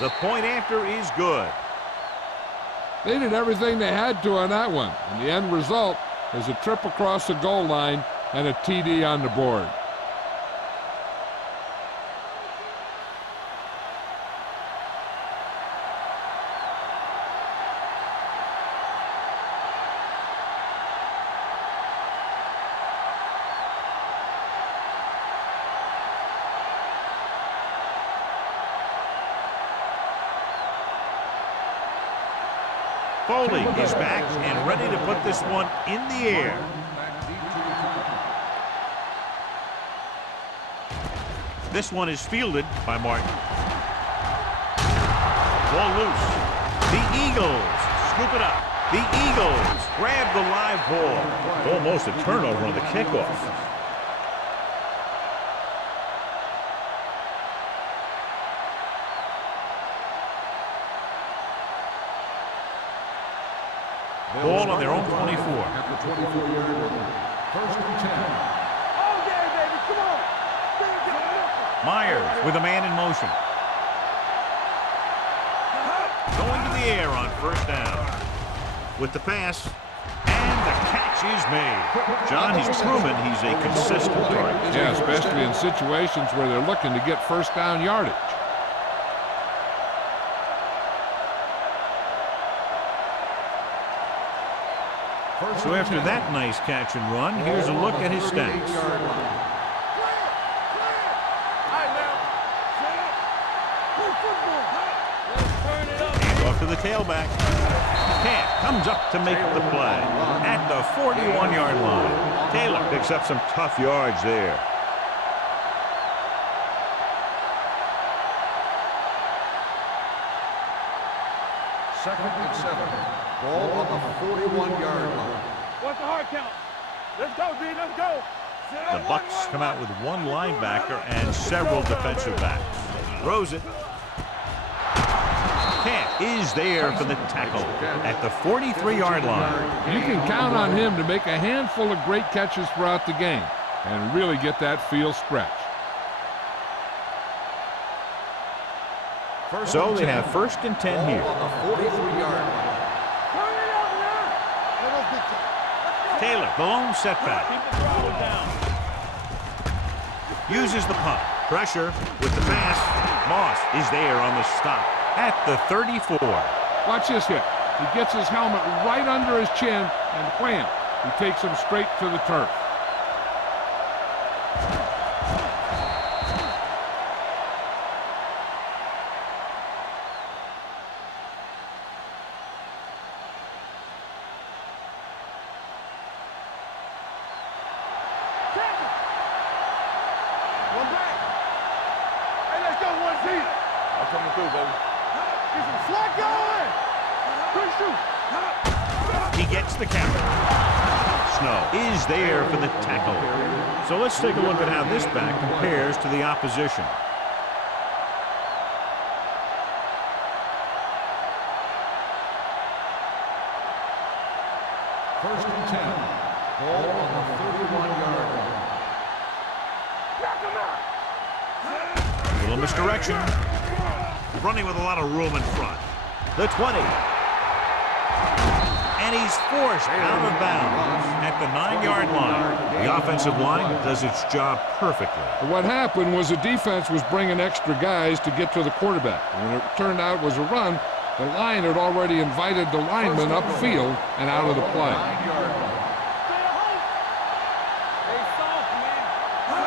The point after is good. They did everything they had to on that one, and the end result is a trip across the goal line and a TD on the board. Foley is back and ready to put this one in the air. This one is fielded by Martin. Ball loose. The Eagles scoop it up. The Eagles grab the live ball. Almost a turnover on the kickoff. Ball on their own 24. At the 24-yard line. First and 10. All day, baby. Come on. Myers with a man in motion. Going to the air on first down. With the pass. And the catch is made. John, he's proven he's a consistent target. Yeah, especially in situations where they're looking to get first down yardage. So after that nice catch and run, here's a look at his stats. Hand off to the tailback. Camp comes up to make the play at the 41-yard line. Taylor picks up some tough yards there. Second and 7. Ball on the 41-yard line. What's the hard count? Let's go, D. Let's go. The Bucks come out with one linebacker and several defensive backs. Throws it. Camp is there for the tackle at the 43-yard line. You can count on him to make a handful of great catches throughout the game and really get that field stretch. So they have first and 10 here. On the 43-yard line. Turn it up now. Taylor, the lone setback. Keep the throttle down. Uses the punt. Pressure with the pass. Moss is there on the stop at the 34. Watch this hit. He gets his helmet right under his chin, and wham, he takes him straight to the turf. One back. Hey, let's go, 1-0. I'm coming through, baby. Get some slack going. Good shoot. He gets the count. Snow is there for the tackle. So let's take a look at how this back compares to the opposition. First and 10. Ball on the 31-yard line. Little misdirection. Running with a lot of room in front. The 20. And he's forced out of bounds at the 9-yard line. The offensive line does its job perfectly. What happened was the defense was bringing extra guys to get to the quarterback. When it turned out it was a run, the line had already invited the lineman upfield and out of the play. 9-yard line.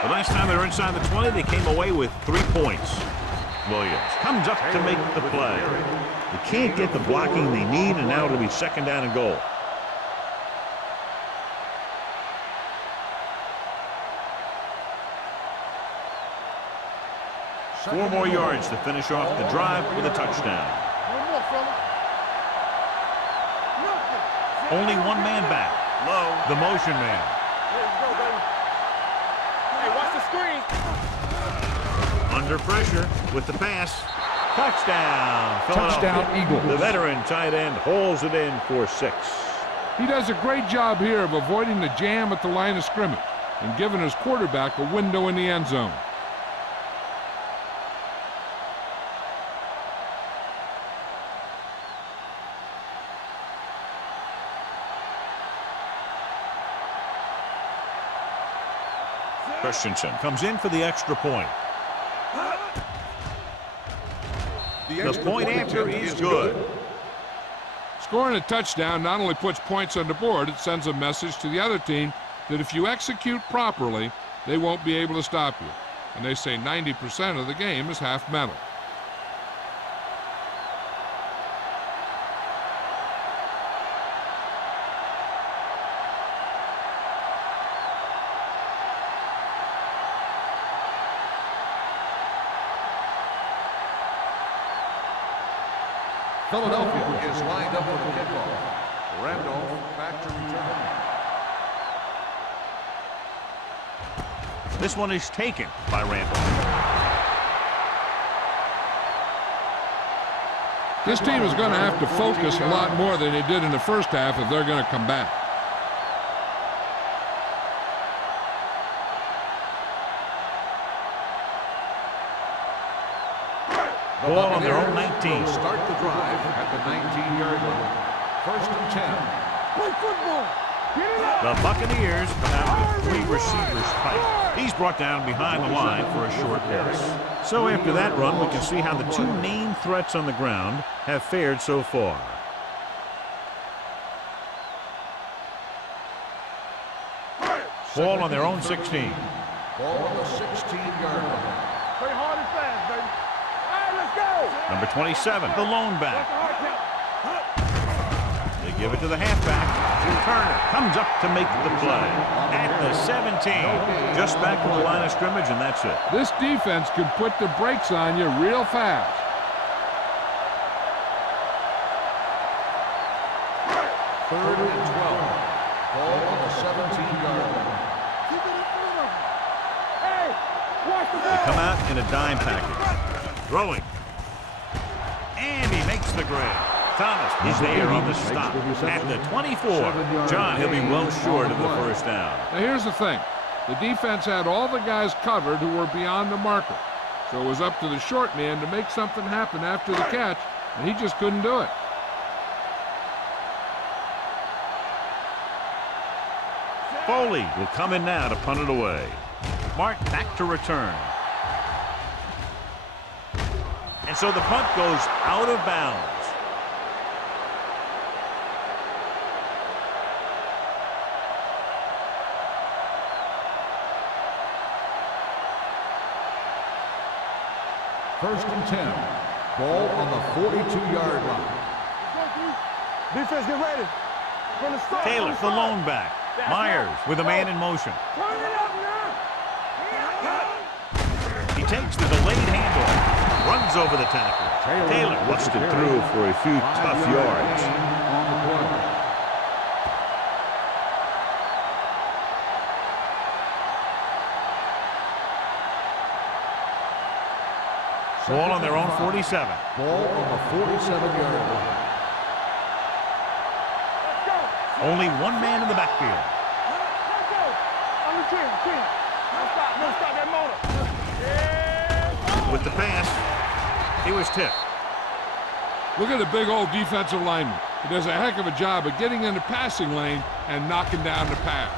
The last time they were inside the 20, they came away with 3 points. Williams comes up to make the play. They can't get the blocking they need, and now it'll be second down and goal. Four more yards to finish off the drive with a touchdown. One more, fella. Only one man back. Low, the motion man. Let's go, baby. Hey, watch the screen. Under pressure with the pass. Touchdown, Philadelphia. Touchdown, Eagles. The veteran tight end hauls it in for 6. He does a great job here of avoiding the jam at the line of scrimmage and giving his quarterback a window in the end zone. Christensen comes in for the extra point. The point after is good. Scoring a touchdown not only puts points on the board, it sends a message to the other team that if you execute properly, they won't be able to stop you. And they say 90% of the game is half mental. Philadelphia is lined up for the kickoff. Randolph back to return. This one is taken by Randolph. This team is going to have to focus a lot more than they did in the first half if they're going to come back. Ball on their own 19. Start the drive at the 19-yard line. First and 10. Play football. Get it up. The Buccaneers come out with 3 receivers tight. He's brought down behind the line for a short pass. So after that run, we can see how the 2 main threats on the ground have fared so far. Ball on their own 16. Ball on the 16-yard line. Play hard and fast, baby. All right, let's go. Number 27, the lone What's back. the hard count? give it to the halfback. Turner comes up to make the play. At the 17. Just back to the line of scrimmage, and that's it. This defense can put the brakes on you real fast. Third and 12. Ball on the 17-yard line. Hey, watch the They ball. come out in a dime package. Throwing. And he makes the grab. Thomas is there on the stop. At the 24. John, he'll be well short of the first down. Now here's the thing. The defense had all the guys covered who were beyond the marker. So it was up to the short man to make something happen after the catch, and he just couldn't do it. Foley will come in now to punt it away. Mark back to return. And so the punt goes out of bounds. First and 10. Ball on the 42-yard line. Defense, get ready. From the start. Taylor, the lone back. Myers with a man in motion. Turn it up now. He takes the delayed handoff. Runs over the tackle. Taylor busted through for a few tough yards. On the play. Ball on their own 47. Ball on the 47-yard line. Let's go. Only one man in the backfield. Let's go. On the chin. No stop that motor. Yeah. With the pass, he was tipped. Look at the big old defensive lineman. He does a heck of a job of getting in the passing lane and knocking down the pass.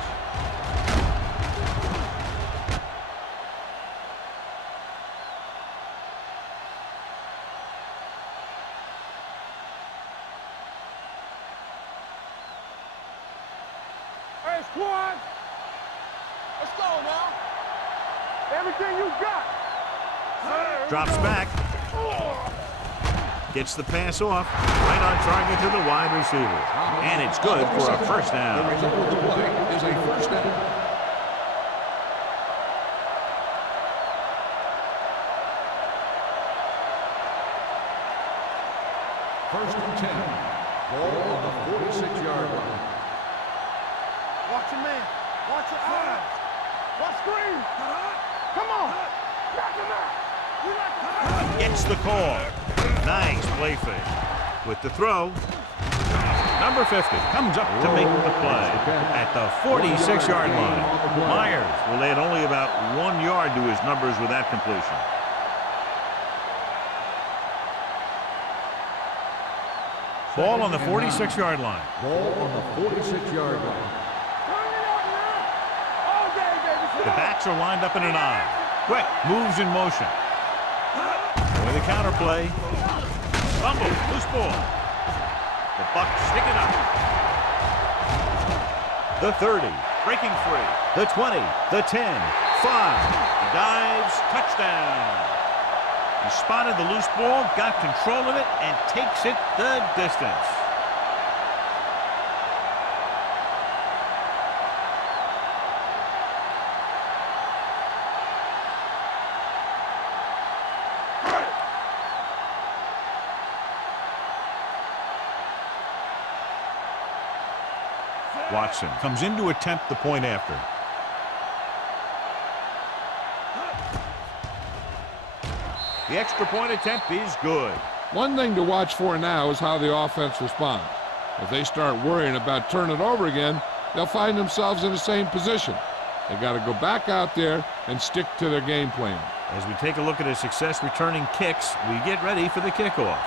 Hey, squad. Let's go now. Everything you got. Drops back. Gets the pass off. Right on target to the wide receiver. And it's good for a first The down. result of the play is a first down. First and 10. Ball on the 46-yard line. Watch your man. Watch your eyes. Watch screen. Come on. Knock him out. We like Gets the call. Nice play fake. With the throw. Number 50 comes up to make the play at the 46-yard line. Myers will add only about 1 yard to his numbers with that completion. Ball on the 46-yard line. Ball on the 46-yard line. turn it up now. All day, baby. The backs are lined up in an I. Quick, moves in motion. With a counter play. Fumble, loose ball. The Bucs stick it up. The 30, breaking free. The 20, the 10, 5. He dives, touchdown. He spotted the loose ball, got control of it, and takes it the distance. Watson comes in to attempt the point after. The extra point attempt is good. One thing to watch for now is how the offense responds. If they start worrying about turning it over again, they'll find themselves in the same position. They got to go back out there and stick to their game plan. As we take a look at his success returning kicks, we get ready for the kickoff.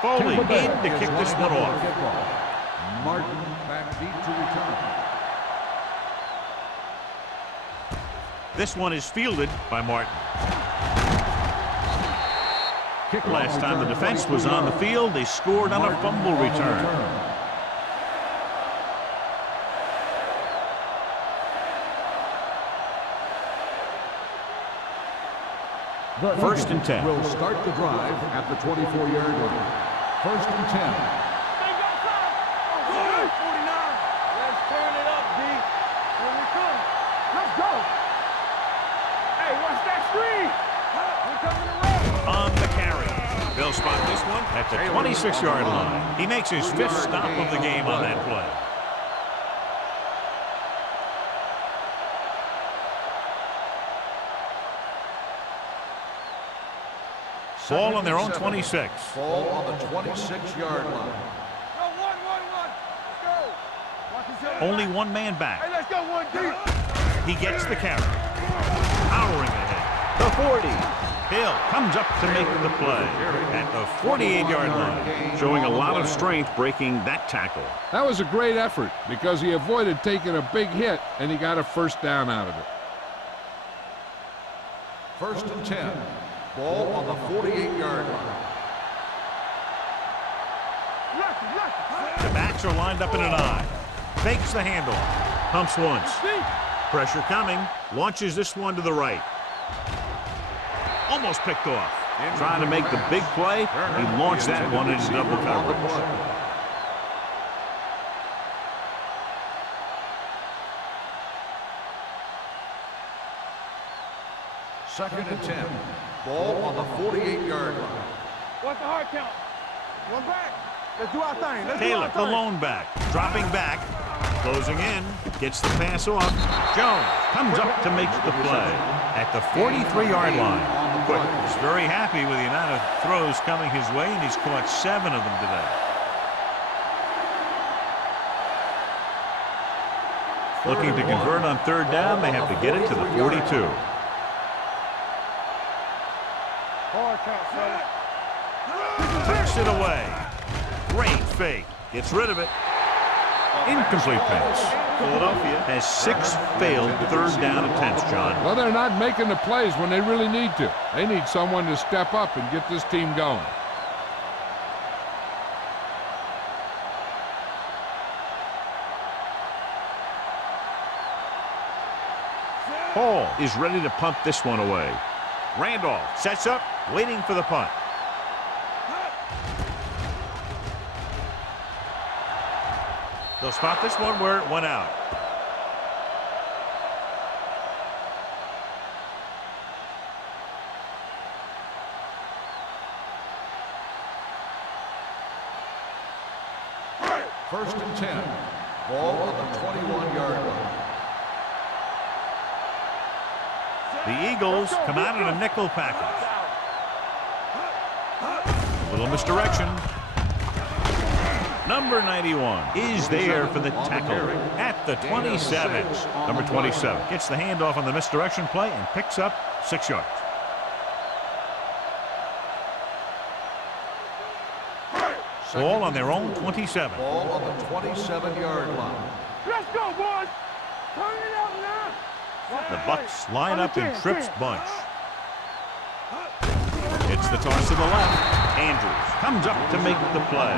Foley in to kick this one off. Martin back deep to return. This one is fielded by Martin. Last time the defense was on the field, they scored on a fumble return. First and 10. Will start the drive at the 24-yard line. First and 10. Let's turn it up, D. Here we come. Let's go. Hey, watch that screen. We're coming around. On the carry. They'll spot this one at the 26-yard line. He makes his 5th stop of the game on that play. Ball on their own 26. Ball on the 26-yard line. Go, 1-1-1. Let's go. Watch his head. Only one man Hey, back. let's go, 1D. He gets the carry. Powering ahead. The 40. Hill comes up to make the play at the 48-yard line. Showing a lot of strength breaking that tackle. That was a great effort because he avoided taking a big hit and he got a first down out of it. First and 10. Ball on the 48-yard line. The backs are lined up in an I. Fakes the handle. Pumps once. Pressure coming. Launches this one to the right. Almost picked off. Trying to make the big play. He launched that one into double coverage. Second and 10. Ball on the 48-yard line. What's the hard count? One back. Let's do our thing. Let's do Taylor, our the thing. lone back. Dropping back. Closing in. Gets the pass off. Jones comes up to make the play at the 43-yard line. Quick. He's very happy with the amount of throws coming his way, and he's caught 7 of them today. Looking to convert on third down. They have to get it to the 42. Hard count, fella. Puts it away. Great fake. Gets rid of it. Incomplete pass. Philadelphia has 6 failed third down attempts, John. Well, they're not making the plays when they really need to. They need someone to step up and get this team going. Hall is ready to punt this one away. Randolph sets up, waiting for the punt. They'll spot this one where it went out. First and 10. Ball on the 21-yard line. The Eagles come out in a nickel package. Little misdirection. Number 91 is there for the tackle at the 27. Number 27 gets the handoff on the misdirection play and picks up 6 yards. Ball on their own 27. Ball on the 27-yard line. Let's go, boys. Turn it up now. The Bucks line up in Tripp's bunch. It's the toss to the left. Andrews comes up to make the play.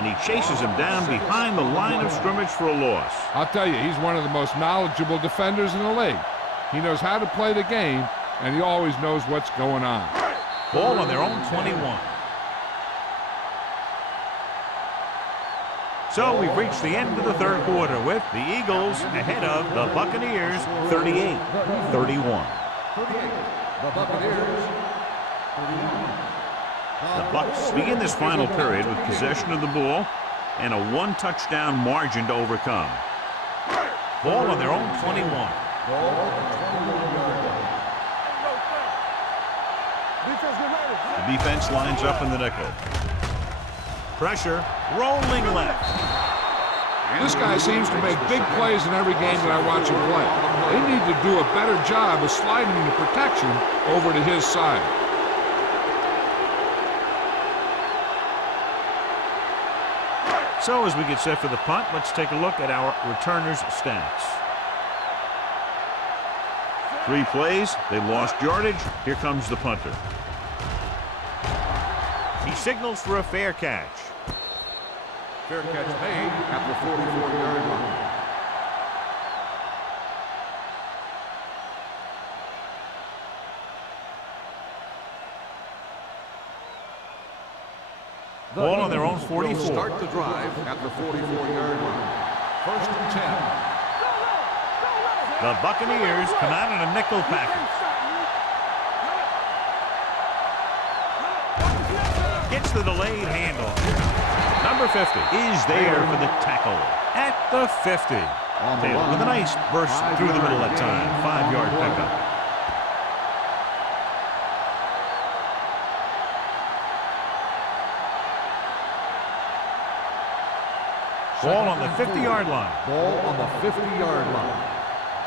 And he chases him down behind the line of scrimmage for a loss. I'll tell you, he's one of the most knowledgeable defenders in the league. He knows how to play the game, and he always knows what's going on. Ball on their own 21. So we've reached the end of the third quarter with the Eagles ahead of the Buccaneers 38-31. 38. The Buccaneers. 31. The Bucs begin this final period with possession of the ball and a 1-touchdown margin to overcome. Ball on their own 21. Ball on the 21-yard line. Defense, get ready. The defense lines up in the nickel. Pressure, rolling left. This guy seems to make big plays in every game that I watch him play. They need to do a better job of sliding the protection over to his side. So as we get set for the punt, let's take a look at our returners' stats. 3 plays, they lost yardage. Here comes the punter. He signals for a fair catch. Fair catch made at the 44-yard line. Ball on their own 44. Will start the drive at the 44-yard line. First and 10. The Buccaneers come out in a nickel package. Gets the delayed handoff. Number 50 is there for the tackle at the 50. Taylor with a nice burst through the middle that time. 5-yard pickup. Ball on the 50-yard line. Ball on the 50-yard line.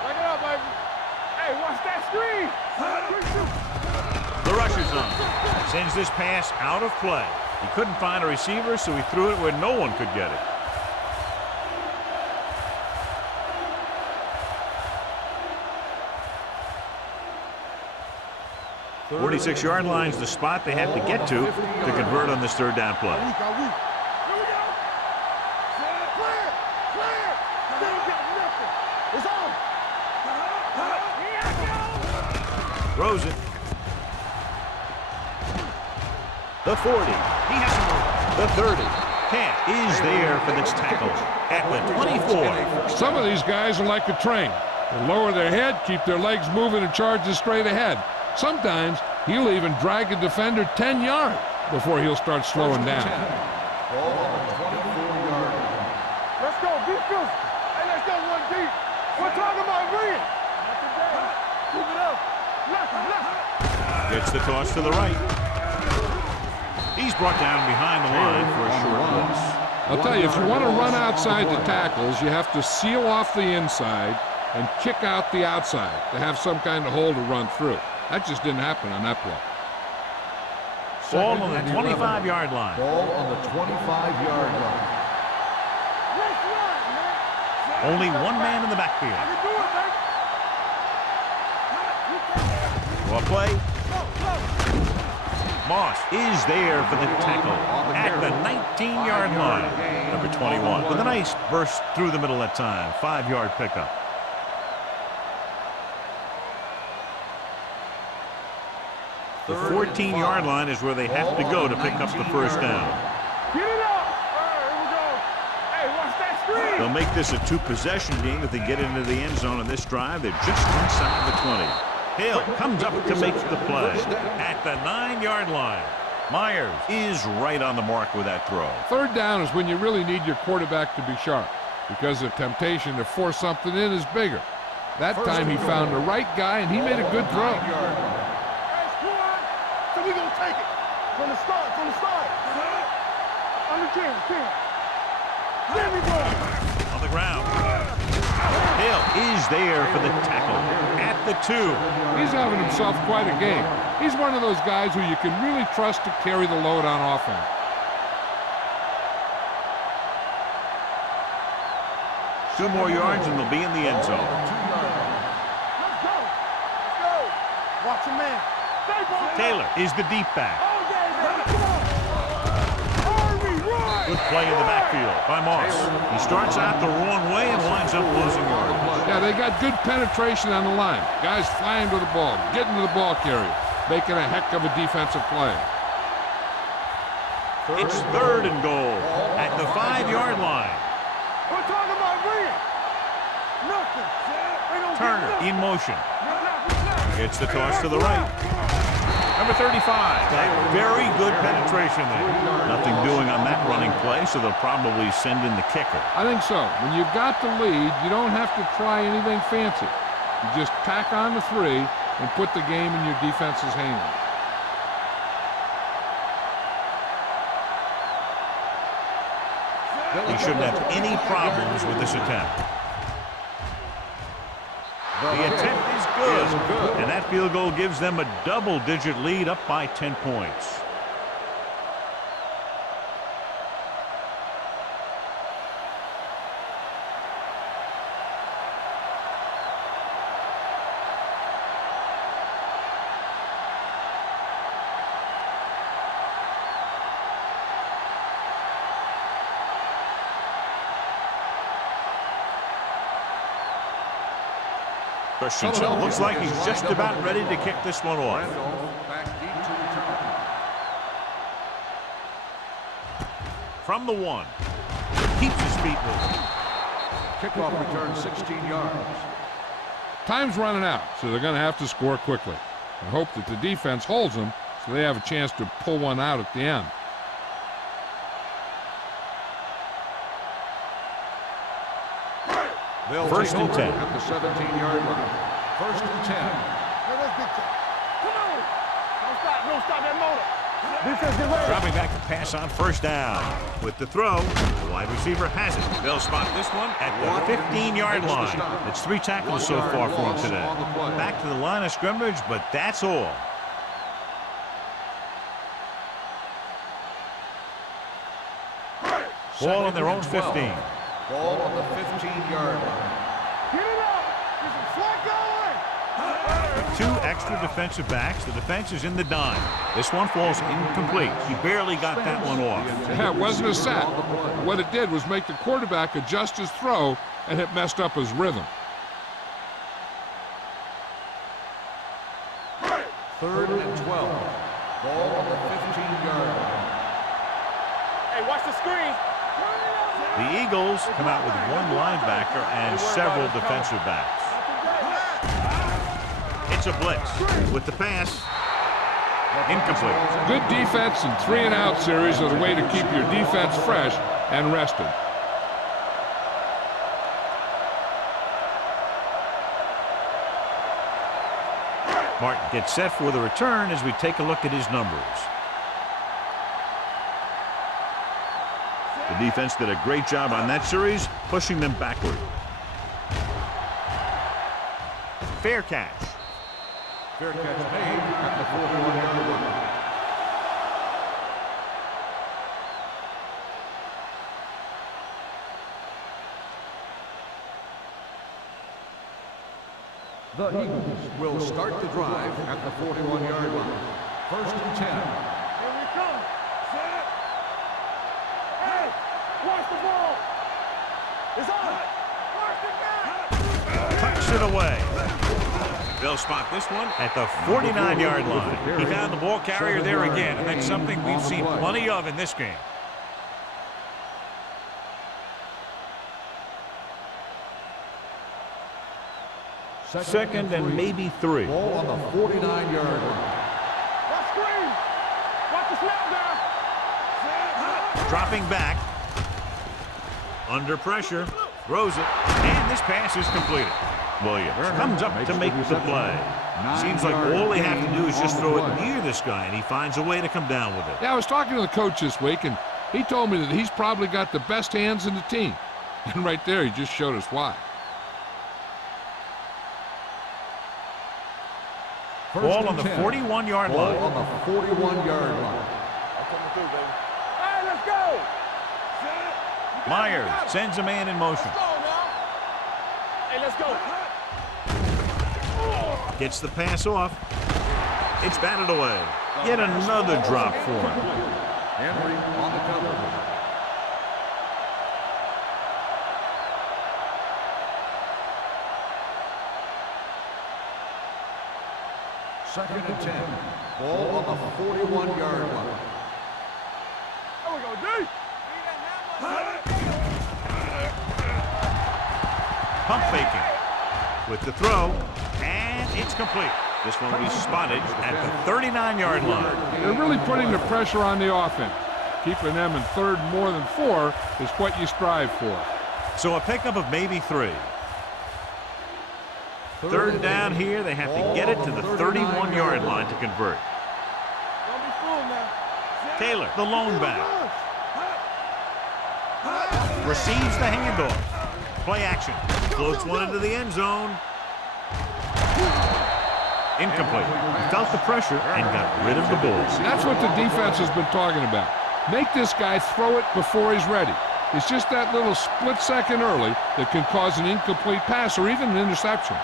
Look it up, baby. Hey, watch that screen. The rush is on. Sends this pass out of play. He couldn't find a receiver, so he threw it where no one could get it. 46-yard line is the spot they have to get to convert on this third down play. Throws it. The 40. He has to move. The 30. Camp is there for this tackle at the 24. Some of these guys are like a train. They lower their head, keep their legs moving, and charge it straight ahead. Sometimes he'll even drag a defender 10 yards before he'll start slowing down. Ball on the 24-yard line. Let's go, defense. Hey, let's go one deep. We're talking about win. Keep it up. Gets the toss to the right. He's brought down behind the line for a short loss. I'll tell you, if you want to run outside the tackles, you have to seal off the inside and kick out the outside to have some kind of hole to run through. That just didn't happen on that play. Ball on the 25-yard line. Ball on the 25-yard line. Only one man in the backfield. Well, play. Moss is there for the tackle at the 19-yard line. Number 21 with a nice burst through the middle that time. 5-yard pickup. The 14-yard line is where they have to go to pick up the first down. Get it up. Here we go. Hey, watch that screen. They'll make this a 2-possession game if they get into the end zone on this drive. They're just inside the 20. Hill comes up to make the play at the 9-yard line. Myers is right on the mark with that throw. Third down is when you really need your quarterback to be sharp because the temptation to force something in is bigger. That time he found the right guy and he made a good throw. So we're going to take it from the start, On the 10. There we go. On the ground. Hill is there for the tackle at the 2. He's having himself quite a game. He's one of those guys who you can really trust to carry the load on offense. Two more yards and they'll be in the end zone. Let's go. Watch him, man. Taylor is the deep back. Oh, yeah. Good play in the backfield by Moss. He starts out the wrong way and winds up losing yards. Yeah, they got good penetration on the line. Guys flying to the ball, getting to the ball carrier, making a heck of a defensive play. It's 3rd and goal at the 5-yard line. We're talking about win. Nothing. Turner in motion. Gets the toss to the right. Number 35. Very good penetration there. Nothing doing on that running play, so they'll probably send in the kicker. I think so. When you've got the lead, you don't have to try anything fancy. You just tack on the 3 and put the game in your defense's hands. He shouldn't have any problems with this attempt. The attempt is good, and that field goal gives them a double-digit lead up by 10 points. Christensen looks like he's just about ready to kick this one off. from the 1. Keeps his feet moving. Kickoff return 16 yards. Time's running out, so they're going to have to score quickly. I hope that the defense holds them so they have a chance to pull one out at the end. They'll First and 10. at the 17-yard line. First and 10. Come on. Don't stop that motor. Defense, get ready. Dropping back to pass on first down. With the throw, the wide receiver has it. They'll spot this one at the 15-yard line. It's 3 tackles so far for him today. Back to the line of scrimmage, but that's all. Ball on their own 15. Ball on the 15-yard line. Get it up. There's some slack going. With 2 extra defensive backs, the defense is in the dime. This one falls incomplete. He barely got that one off. Yeah, it wasn't a sack. What it did was make the quarterback adjust his throw, and it messed up his rhythm. Third and 12. Ball on the 15-yard line. Hey, watch the screen. The Eagles come out with 1 linebacker and several defensive backs. It's a blitz with the pass. Incomplete. Good defense and 3-and-out series are the way to keep your defense fresh and rested. Martin gets set for the return as we take a look at his numbers. The defense did a great job on that series, pushing them backward. Fair catch. Fair catch made at the 41-yard line. The Eagles will start the drive at the 41-yard line. First and 10. Here we come. Set. Hey, watch the ball. It's on. First and 10. Tucks it away. They'll spot this one at the 49-yard line. He found the ball carrier there again, and that's something we've seen plenty of in this game. Second and maybe 3. Ball on the 49-yard line. Watch screen. Watch the snap down. Dropping back. Under pressure. Throws it. And this pass is completed. Williams comes up to make the play. Seems like all they have to do is just throw it near this guy, and he finds a way to come down with it. Yeah, I was talking to the coach this week, and he told me that he's probably got the best hands in the team. And right there, he just showed us why. Ball on the 41-yard line. Ball on the 41-yard line. Hey, let's go. Myers sends a man in motion. Let's go now. Hey, let's go. Gets the pass off. It's batted away. Yet another drop for him. Henry on the cover. Second and 10. Ball on the 41-yard line. There we go, D. Pump faking with the throw, and it's complete. This one will be spotted at the 39-yard line. They're really putting the pressure on the offense. Keeping them in third more than 4 is what you strive for. So a pickup of maybe 3. Third down here, they have to get it to the 31-yard line to convert. Don't be fooled now. Taylor, the lone back. Receives the handoff. Play action. Floats one into the end zone. Incomplete. Felt the pressure and got rid of the ball. That's what the defense has been talking about. Make this guy throw it before he's ready. It's just that little split second early that can cause an incomplete pass or even an interception.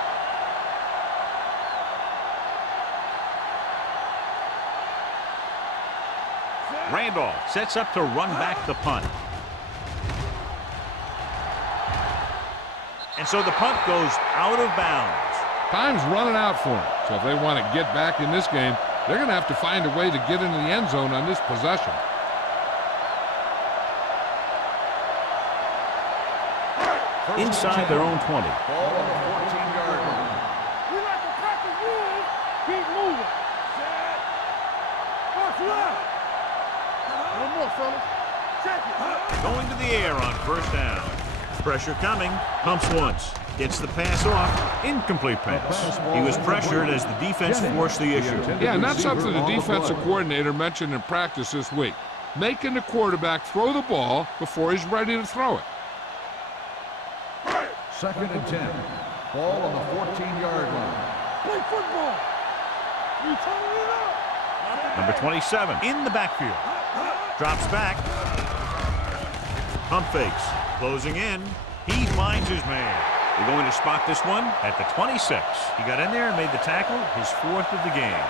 Randolph sets up to run back the punt. And so the punt goes out of bounds. Time's running out for them. So if they want to get back in this game, they're going to have to find a way to get into the end zone on this possession. inside their own 20. Ball on the 14-yard line. We like to practice rules. Keep moving. Set. What's left? One more, fellas. Check it. Going to the air on first down. Pressure coming. Pumps once. Gets the pass off. Incomplete pass. He was pressured as the defense forced the issue. Yeah, and that's something the defensive coordinator mentioned in practice this week. Making the quarterback throw the ball before he's ready to throw it. 2nd and 10. Ball on the 14-yard line. Play football. You turning it up. Number 27 in the backfield. Drops back. Pump fakes. Closing in. He finds his man. They're going to spot this one at the 26. He got in there and made the tackle, his 4th of the game.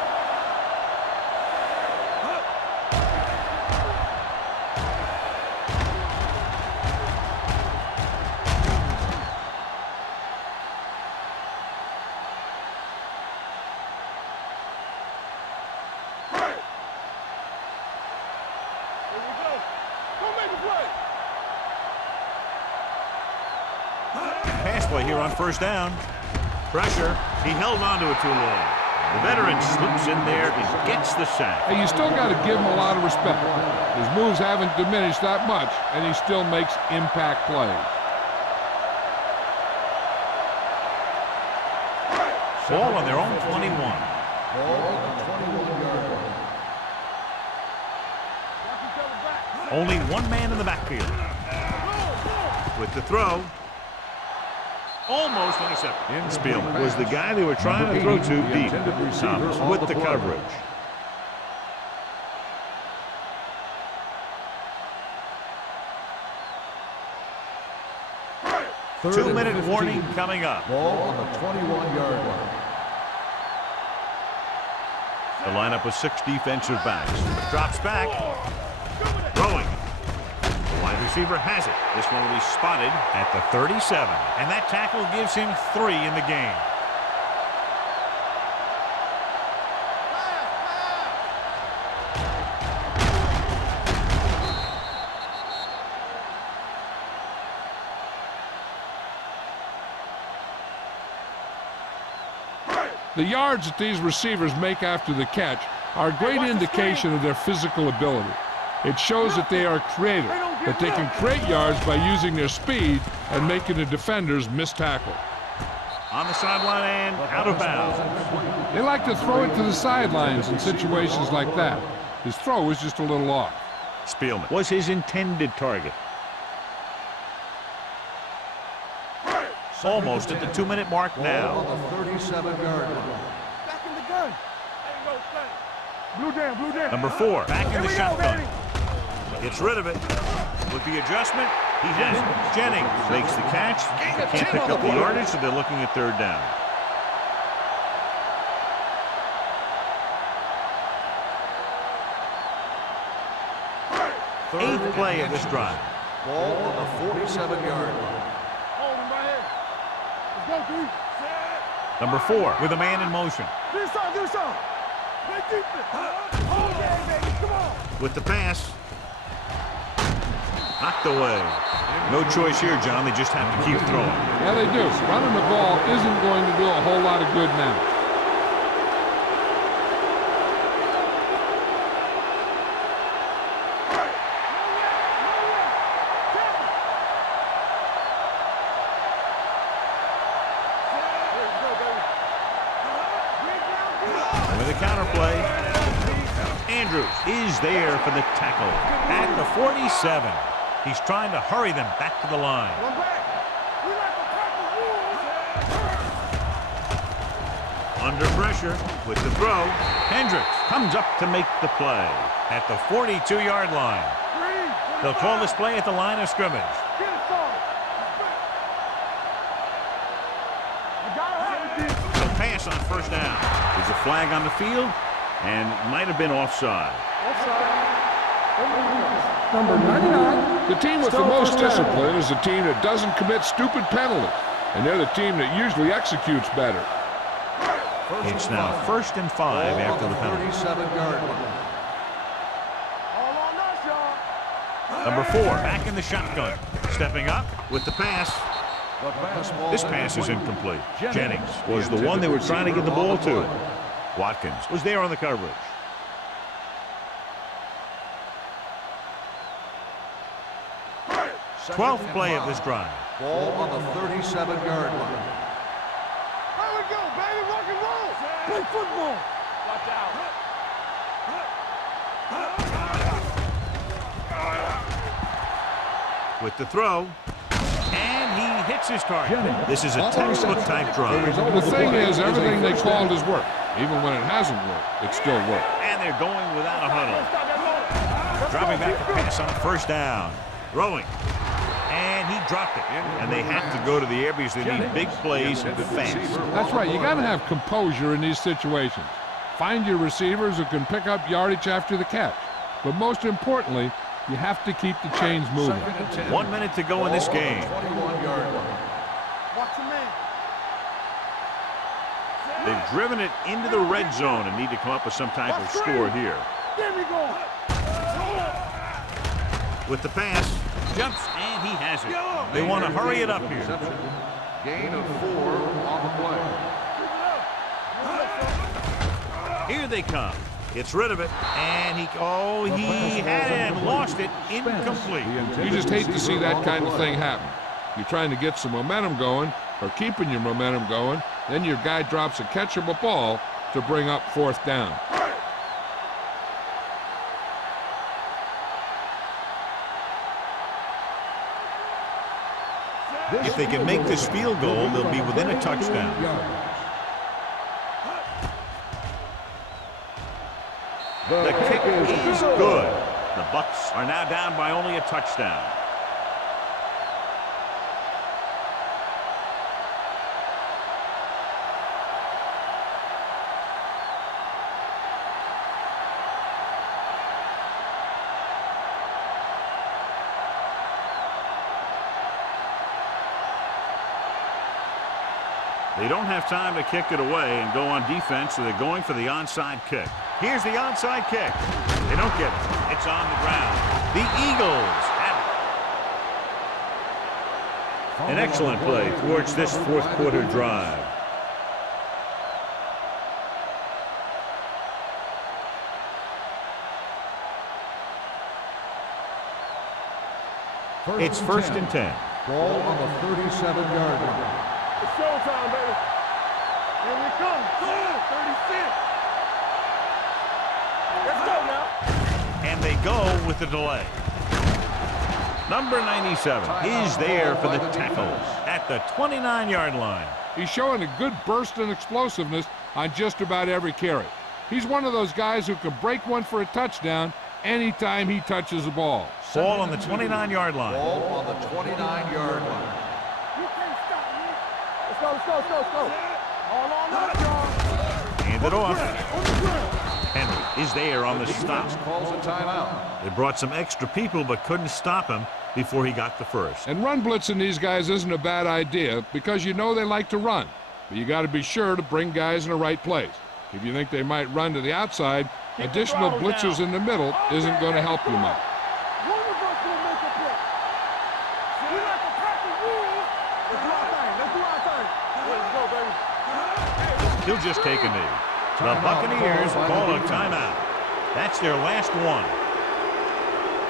Here we go. Don't make a play. Pass play here on first down. Pressure. He held on to it too long. The veteran slips in there and gets the sack. Hey, you still got to give him a lot of respect. His moves haven't diminished that much, and he still makes impact plays. Ball on their own 21. Ball on the 21-yard line. Watch each other back. Only one man in the backfield. With the throw. Almost intercepted. Spielman was the guy they were trying to throw to deep. Thomas with the coverage. Two-minute warning coming up. Ball on the 21-yard line. The lineup with 6 defensive backs. Drops back. Throwing. The wide receiver has it. This one will be spotted at the 37. And that tackle gives him 3 in the game. The yards that these receivers make after the catch are a great indication of their physical ability. It shows that they are creative, that they can create yards by using their speed and making the defenders miss tackle. On the sideline and out of bounds. They like to throw it to the sidelines in situations like that. His throw was just a little off. Spielman was his intended target. Almost at the 2-minute mark now. Ball on the 37-yard line. Back in the gun. Ain't no thing. Blue down, blue down. Number 4 back in Here the we go, shotgun. baby. Gets rid of it. With the adjustment, he has it. Jennings makes the catch. Can't pick up the yardage, so they're looking at 3rd down. Eighth play of this drive. Ball on the 47-yard line. Hold him right here. Let's go, D. Set. Number 4 with a man in motion. This side, this side. Play defense. Hold that, baby. Come on. With the pass. Knocked away. No choice here, John. They just have to keep throwing. Yeah, they do. Running the ball isn't going to do a whole lot of good now. And with a counter play, Andrews is there for the tackle at the 47. He's trying to hurry them back to the line. One back. We like to practice rules. Under pressure with the throw. Hendricks comes up to make the play at the 42-yard line. They'll call this play at the line of scrimmage. Get it started. You gotta have it, D. The pass on first down. There's a flag on the field, and it might have been offside. Number 99. The team with the most discipline is the team that doesn't commit stupid penalties, and they're the team that usually executes better. It's now 1st and 5 after the penalty. 37-yard line. All on us, y'all. Number 4 back in the shotgun. Stepping up with the pass. The fastball. This pass is incomplete. Jennings was the one they were trying to get the ball to. Watkins was there on the coverage. 12th play of this drive. Ball on the 37-yard line. There we go, baby. Rock and roll. Play football. Watch out. With the throw. And he hits his target. This is a textbook type drive. The thing is, everything they called has worked. Even when it hasn't worked, it still worked. And they're going without a huddle. Dropping back to pass on a first down. Throwing. And he dropped it. And they have to go to the air because they need big plays fast. That's right. You got to have composure in these situations. Find your receivers who can pick up yardage after the catch. But most importantly, you have to keep the chains moving. 1 minute to go in this game. 21-yard line. Watch your man. They've driven it into the red zone and need to come up with some type of score here. There we go. With the pass, jumps, and he has it. They want to hurry it up here. Gain of 4 on the play. Here they come. Gets rid of it, and he had it and lost it. Incomplete. You just hate to see that kind of thing happen. You're trying to get some momentum going, or keeping your momentum going, then your guy drops a catchable ball to bring up 4th down. If they can make this field goal, they'll be within a touchdown. The kick is good. The Bucs are now down by only a touchdown. They don't have time to kick it away and go on defense, so they're going for the onside kick. Here's the onside kick. They don't get it. It's on the ground. The Eagles have it. An excellent play towards this fourth quarter drive. It's 1st and 10. Ball on the 37-yard line. It's showtime, baby. Here we come. 36. Let's go now. And they go with the delay. Number 97 is there for the tackle at the 29-yard line. He's showing a good burst and explosiveness on just about every carry. He's one of those guys who can break one for a touchdown anytime he touches the ball. Ball on the 29-yard line. Ball on the 29-yard line. Let's go. All on up, y'all. Hand it off. On the ground. Henry is there on the stop. Calls a timeout. They brought some extra people but couldn't stop him before he got the first. And run blitzing these guys isn't a bad idea because you know they like to run. But you got to be sure to bring guys in the right place. If you think they might run to the outside, additional blitzers in the middle isn't going to help you much. One of us will make a play. We like to practice rules. Let's do our thing. Let's go, baby. He'll just take a knee. The Buccaneers call a timeout. That's their last one.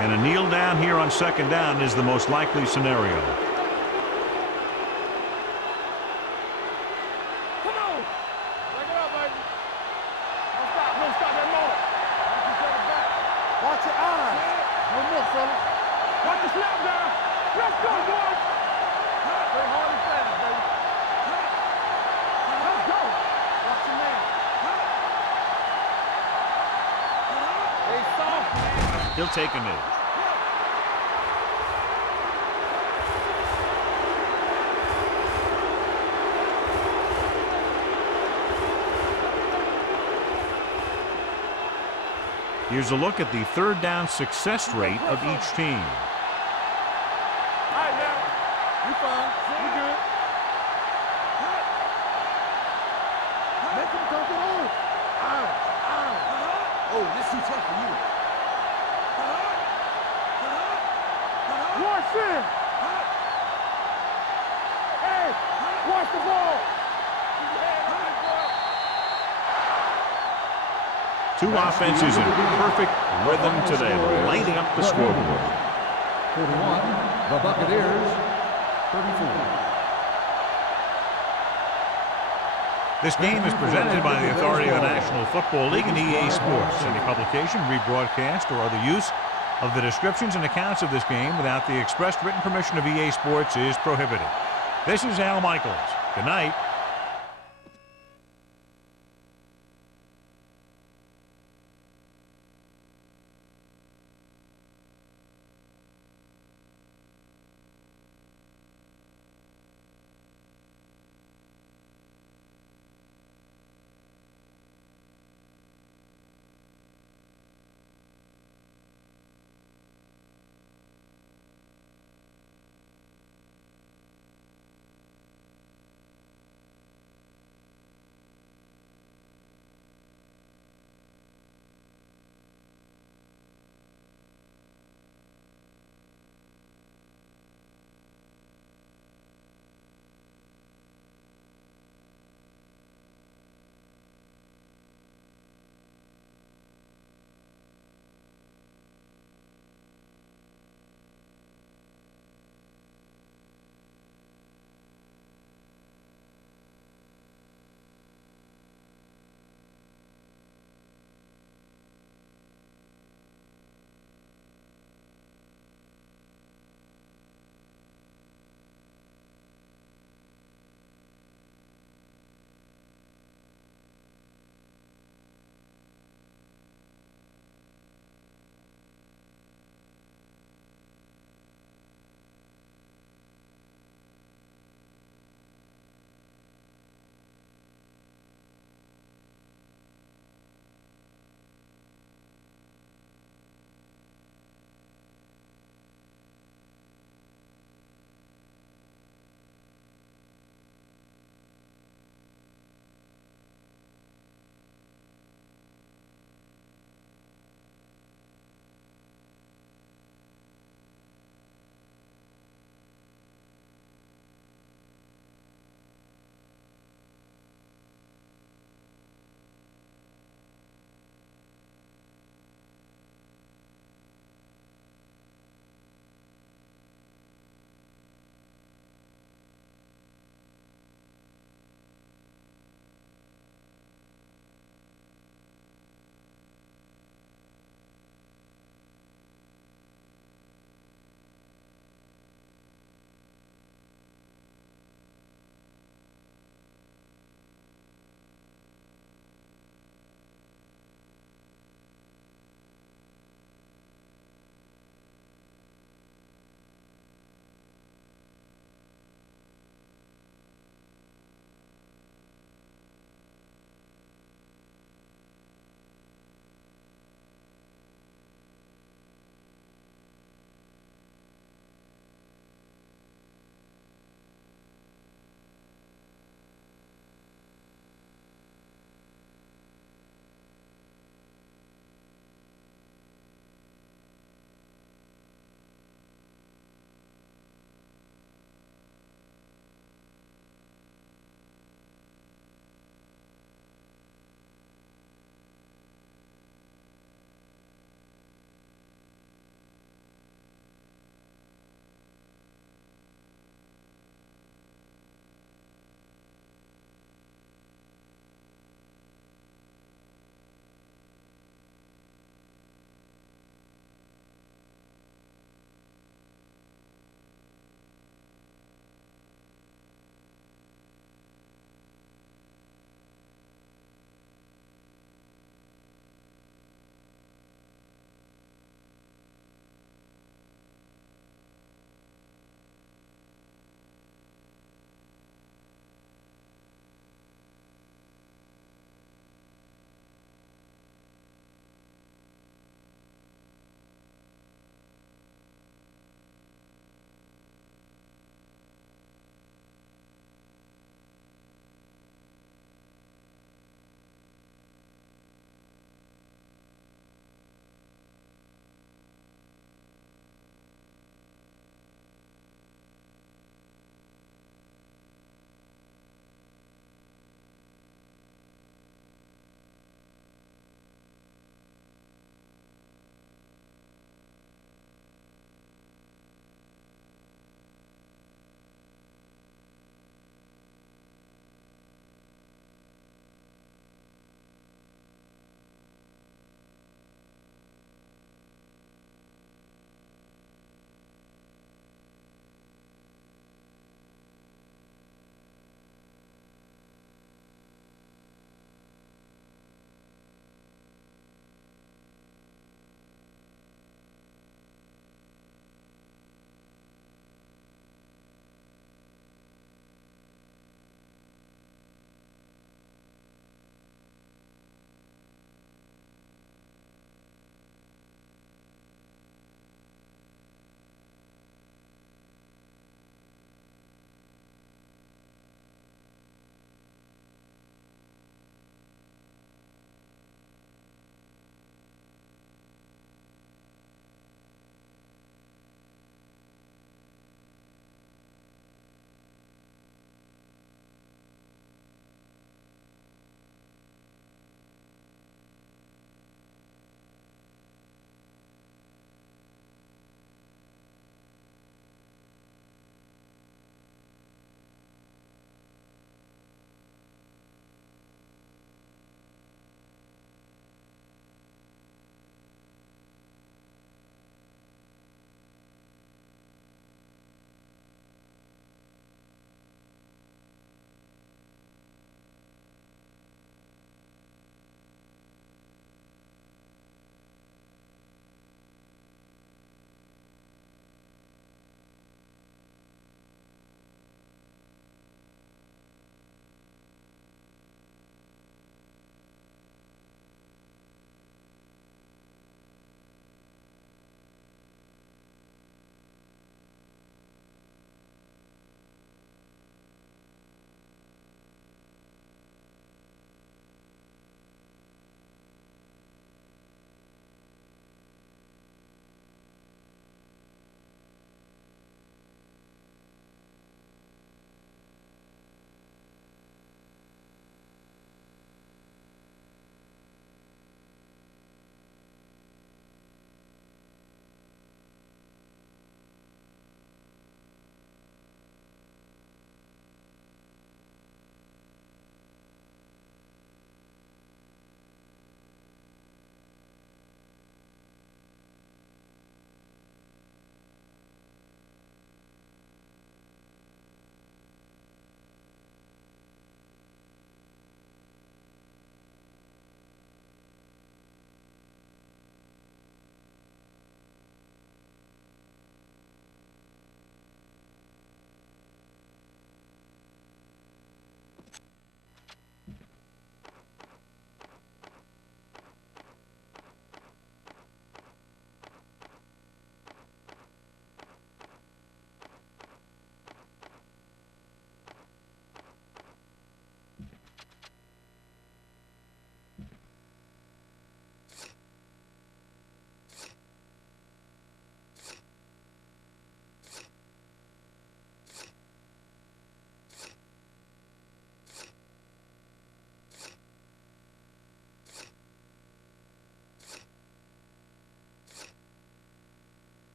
And a kneel down here on 2nd down is the most likely scenario. Come on. Break it up, baby. Don't stop that motor. Watch your eyes. No more, fella. Watch the snap down. Let's go, boys. Play hard and fast, baby. Let's go. Watch your man. Stay soft, man. He'll take a knee. Here's a look at the 3rd down success rate of each team. All right, now. You fine. You good. Make him come on. Oh, this too tough for you. Watch it. Two offenses in perfect rhythm today, lighting up the scoreboard. 41, the Buccaneers, 34. This game is presented by the authority of the National Football League and EA Sports. Any publication, rebroadcast, or other use of the descriptions and accounts of this game without the expressed written permission of EA Sports is prohibited. This is Al Michaels. Good night.